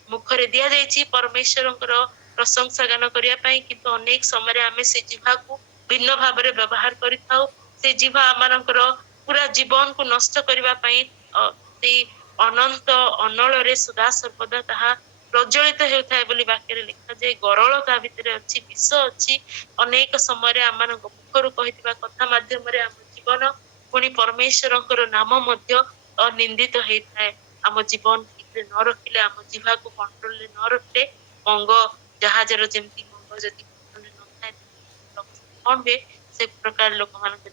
ମୁଖରେ ଦିଆଯାଇଛି ପରମେଶ୍ୱରଙ୍କର ପ୍ରଶଂସା ଗାନ କରିବା ପାଇଁ, କିନ୍ତୁ ଅନେକ ସମୟରେ ଆମେ ସେ ଜିଭାକୁ ଭିନ୍ନ ଭାବରେ ବ୍ୟବହାର କରିଥାଉ। ସେ ଜିଭା ଆମମାନଙ୍କର ପୁରା ଜୀବନକୁ ନଷ୍ଟ କରିବା ପାଇଁ ସେଇ ଅନନ୍ତ ଅନଳରେ ସଦା ସର୍ବଦା ତାହା ପ୍ରଜ୍ୱଳିତ ହେଉଥାଏ ବୋଲି ବାକ୍ୟରେ ଲେଖାଯାଏ। ଗରଳ ତା ଭିତରେ ଅଛି, ବିଷ ଅଛି। ଅନେକ ସମୟରେ ଆମମାନଙ୍କ ମୁଖରୁ କହିଥିବା କଥା ମାଧ୍ୟମରେ ଆମ ଜୀବନ, ପୁଣି ପରମେଶ୍ୱରଙ୍କର ନାମ ମଧ୍ୟ ନିନ୍ଦିତ ହେଇଥାଏ। ଆମ ଜୀବନ ଠିକରେ ନ ରଖିଲେ, ଆମ ଜିଭାକୁ କଣ୍ଟ୍ରୋଲରେ ନ ରଖିଲେ, ମଙ୍ଗ ଜାହାଜର ଯେମିତି ମଙ୍ଗ ଯଦି କଣ୍ଟ୍ରୋଲରେ ନଥାଏ, କଣ ହୁଏ, ସେ ପ୍ରକାର ଲୋକମାନଙ୍କ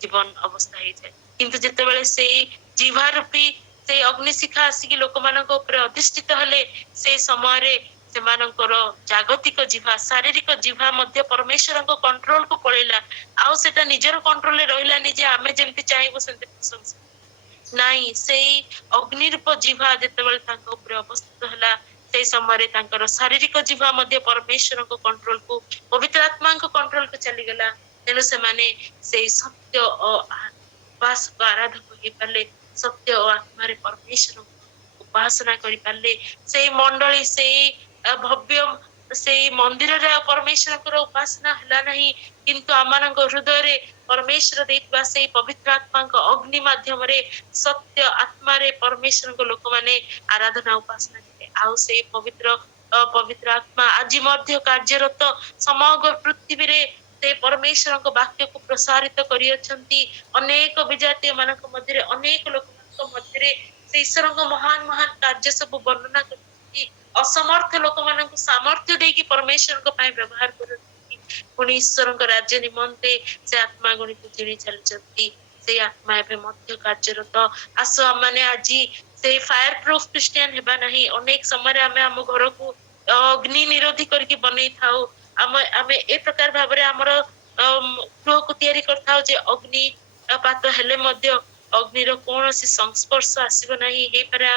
ଜୀବନ ଅବସ୍ଥା ହେଇଯାଏ। କିନ୍ତୁ ଯେତେବେଳେ ସେଇ ଜିଭା ରୂପୀ ସେଇ ଅଗ୍ନିଶିଖା ଆସିକି ଲୋକମାନଙ୍କ ଉପରେ ଅଧିଷ୍ଠିତ ହେଲେ, ସେ ସମୟରେ ସେମାନଙ୍କର ଜାଗତିକ ଜିଭା, ଶାରୀରିକ ଜିଭା ମଧ୍ୟ ପରମେଶ୍ୱରଙ୍କ କଣ୍ଟ୍ରୋଲକୁ ପଳେଇଲା। ଆଉ ସେଟା ନିଜର କଣ୍ଟ୍ରୋଲରେ ରହିଲାନି ଯେ ଆମେ ଯେମିତି ଚାହିଁବୁ ସେମିତି ପ୍ରଶଂସା। ନାଇଁ, ସେଇ ଅଗ୍ନିରୂପ ଜିଭା ଯେତେବେଳେ ତାଙ୍କ ଉପରେ ଅବସ୍ଥିତ ହେଲା, ସେଇ ସମୟରେ ତାଙ୍କର ଶାରୀରିକ ଜିଭା ମଧ୍ୟ ପରମେଶ୍ୱରଙ୍କ କଣ୍ଟ୍ରୋଲକୁ, ପବିତ୍ର ଆତ୍ମାଙ୍କ କଣ୍ଟ୍ରୋଲକୁ ଚାଲିଗଲା। ତେଣୁ ସେମାନେ ସେଇ ସତ୍ୟ ଓ ଉପାସକ ଆରାଧକ ହେଇପାରିଲେ, ସତ୍ୟ ଓ ଆତ୍ମାରେ ପରମେଶ୍ୱରଙ୍କୁ उपासना करि पाले सेई मंडली सेई भव्य सेई मंदिर रे परमेश्वर को उपासना हला नहीं किंतु आमानक हृदय रे परमेश्वर देइतबा सेई पवित्र आत्मा को अग्नि माध्यम रे सत्य आत्मा रे परमेश्वर को लोक माने आराधना उपासना करे आउ सेई पवित्र आत्मा आज मध्य कार्यरत समग्र पृथ्वी रे से परमेश्वर को वाक्य को प्रसारित करी अछंती अनेक विजातीय मानक मध्य अनेक लोक मानक मध्य से ईश्वर को महान महान कार्य सब वर्णना करती असमर्थ लोक मानक सामर्थ्य देकी परमेश्वर को पाए व्यवहार करती पुणी ईश्वर को राज्य निमंते से आत्मा गुणी को जिणी चलचंती से आत्मा एबे मध्य कार्यरत आसो माने आज से फायर प्रूफ क्रिश्चियन हेबा नहीं अनेक समय आमे हम घर को अग्नि निरोधी करके बनै थाउ आमे ए प्रकार भाबरे हमर गृह को तैयारी करथाउ जे अग्नि पात हेले मध्य अग्निर कौनसी संस्पर्श आसीब नहीं हे पारे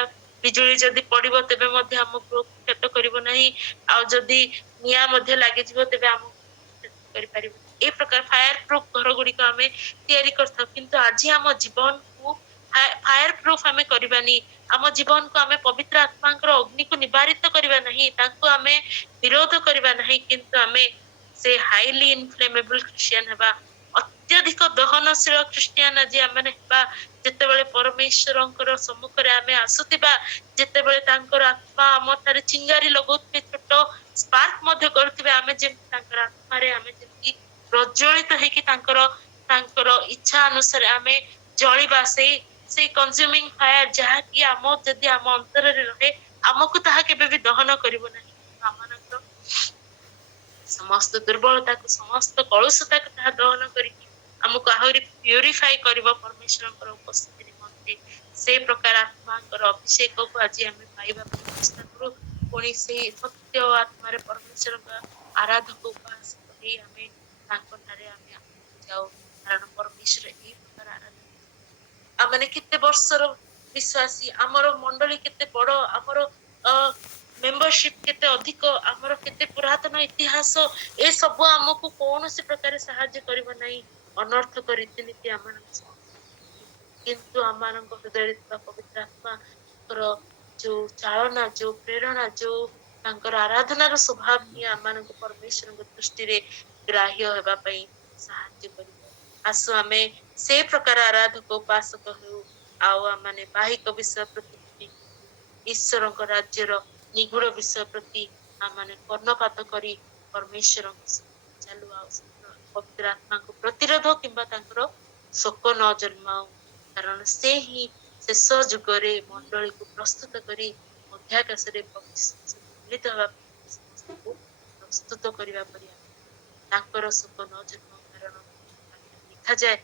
बिजुली जदि पड़िबो तेबे मध्य हम गृह क्षत करिवो नहीं आ जदि निया मध्य लागि जिवो तेबे हम करि परिबो ए प्रकार फायर प्रूफ घर गुडी को हमें तैयारी करथाउ किंतु आज हम जीवन को फायर प्रूफ हमें करबानी आम जीवन को हमें पवित्र आत्मा अग्नि को निवारित करबा नहीं ताको हमें विरोध करबा नहीं किंतु हमें से हाईली इनफ्लेमेबल क्रिश्चियन हेबा अत्यधिक दहनशील क्रिश्चियन आज आमे हेबा जेतेबेले परमेश्वरंकर सम्मुख रे आमे आसुतिबा जेतेबेले तांकर आत्मा हम थारे चिंगारी लगौतबे छोट स्पार्क मध्य करथिबे आमे जे तांकर आत्मा रे आमे जेति प्रज्वलित हेकि तांकर इच्छा अनुसार आमे जळिबा से कंज्यूमिंग फायर जहा कि आम जदि आम अंतर रे रहे आमको ताहा केबे भी दहन करिवो नाही आमानकर समस्त दुर्बलता को समस्त कलुषता को ताहा दहन करिकि हमको आहुरी प्यूरिफाई करिवो परमेश्वर उपस्थिति निमंते से प्रकार आत्मा अभिषेक को आज हमें पाइबा चेष्टा करू पुणी से सत्य आत्मा रे परमेश्वर का आराधक उपास करी हमें तांको थारे हमें जाओ कारण परमेश्वर ए प्रकार आराधना आमने केते वर्षर विश्वासी आमर मंडली केते बड़ आमर मेंबरशिप केते अधिक आमर केते पुरातन इतिहास ए सब हमको कौन से प्रकार सहाय्य करिवो नाही अनर्थक रीतिनीति आमन किंतु आमन हृदय पवित्र आत्मा जो चालना जो प्रेरणा जो तांकर आराधनार स्वभाव ही आमन परमेश्वर दृष्टि रे ग्राह्य हेबा पई सहाय्य करिवो आसु आमे से प्रकार आराधक उपासक हो आउ माने बाहिक विषय प्रति ईश्वर राज्यर निगूढ़ विषय प्रति आमाने कर्णपात करी परमेश्वर चालू पवित्र आत्मा को प्रतिरोध किंबा तांकर शोक न जन्माऊ कारण से ही शेष जुगरे मंडली को प्रस्तुत करी मध्याकाश रे मिलित हवा प्रस्तुत करिवा परिया तांकर शोक न जन्माऊ कारण लिखा जाए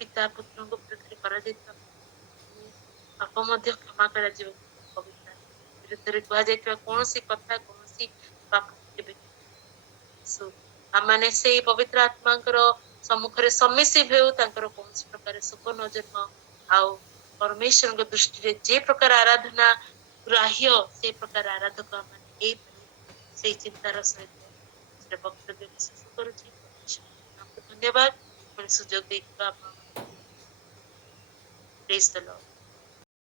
पिता पुत्र को विरुद्ध करा पाप मध्य क्षमा करा जीव पवित्र विरुद्ध कहा जाइतबा कोनसी कथा कोनसी पाप केबे सो आमाने से पवित्र आत्मांकर सम्मुख रे समिसिव हेउ तांकर कोनसी प्रकार सुख न जन्म आउ परमेश्वर को दृष्टि रे जे प्रकार आराधना ग्राह्य से प्रकार आराधक माने ए से चिंतार सहित से वक्तव्य विशेष करूची धन्यवाद सुजोग देख प्रेज द लॉर्ड।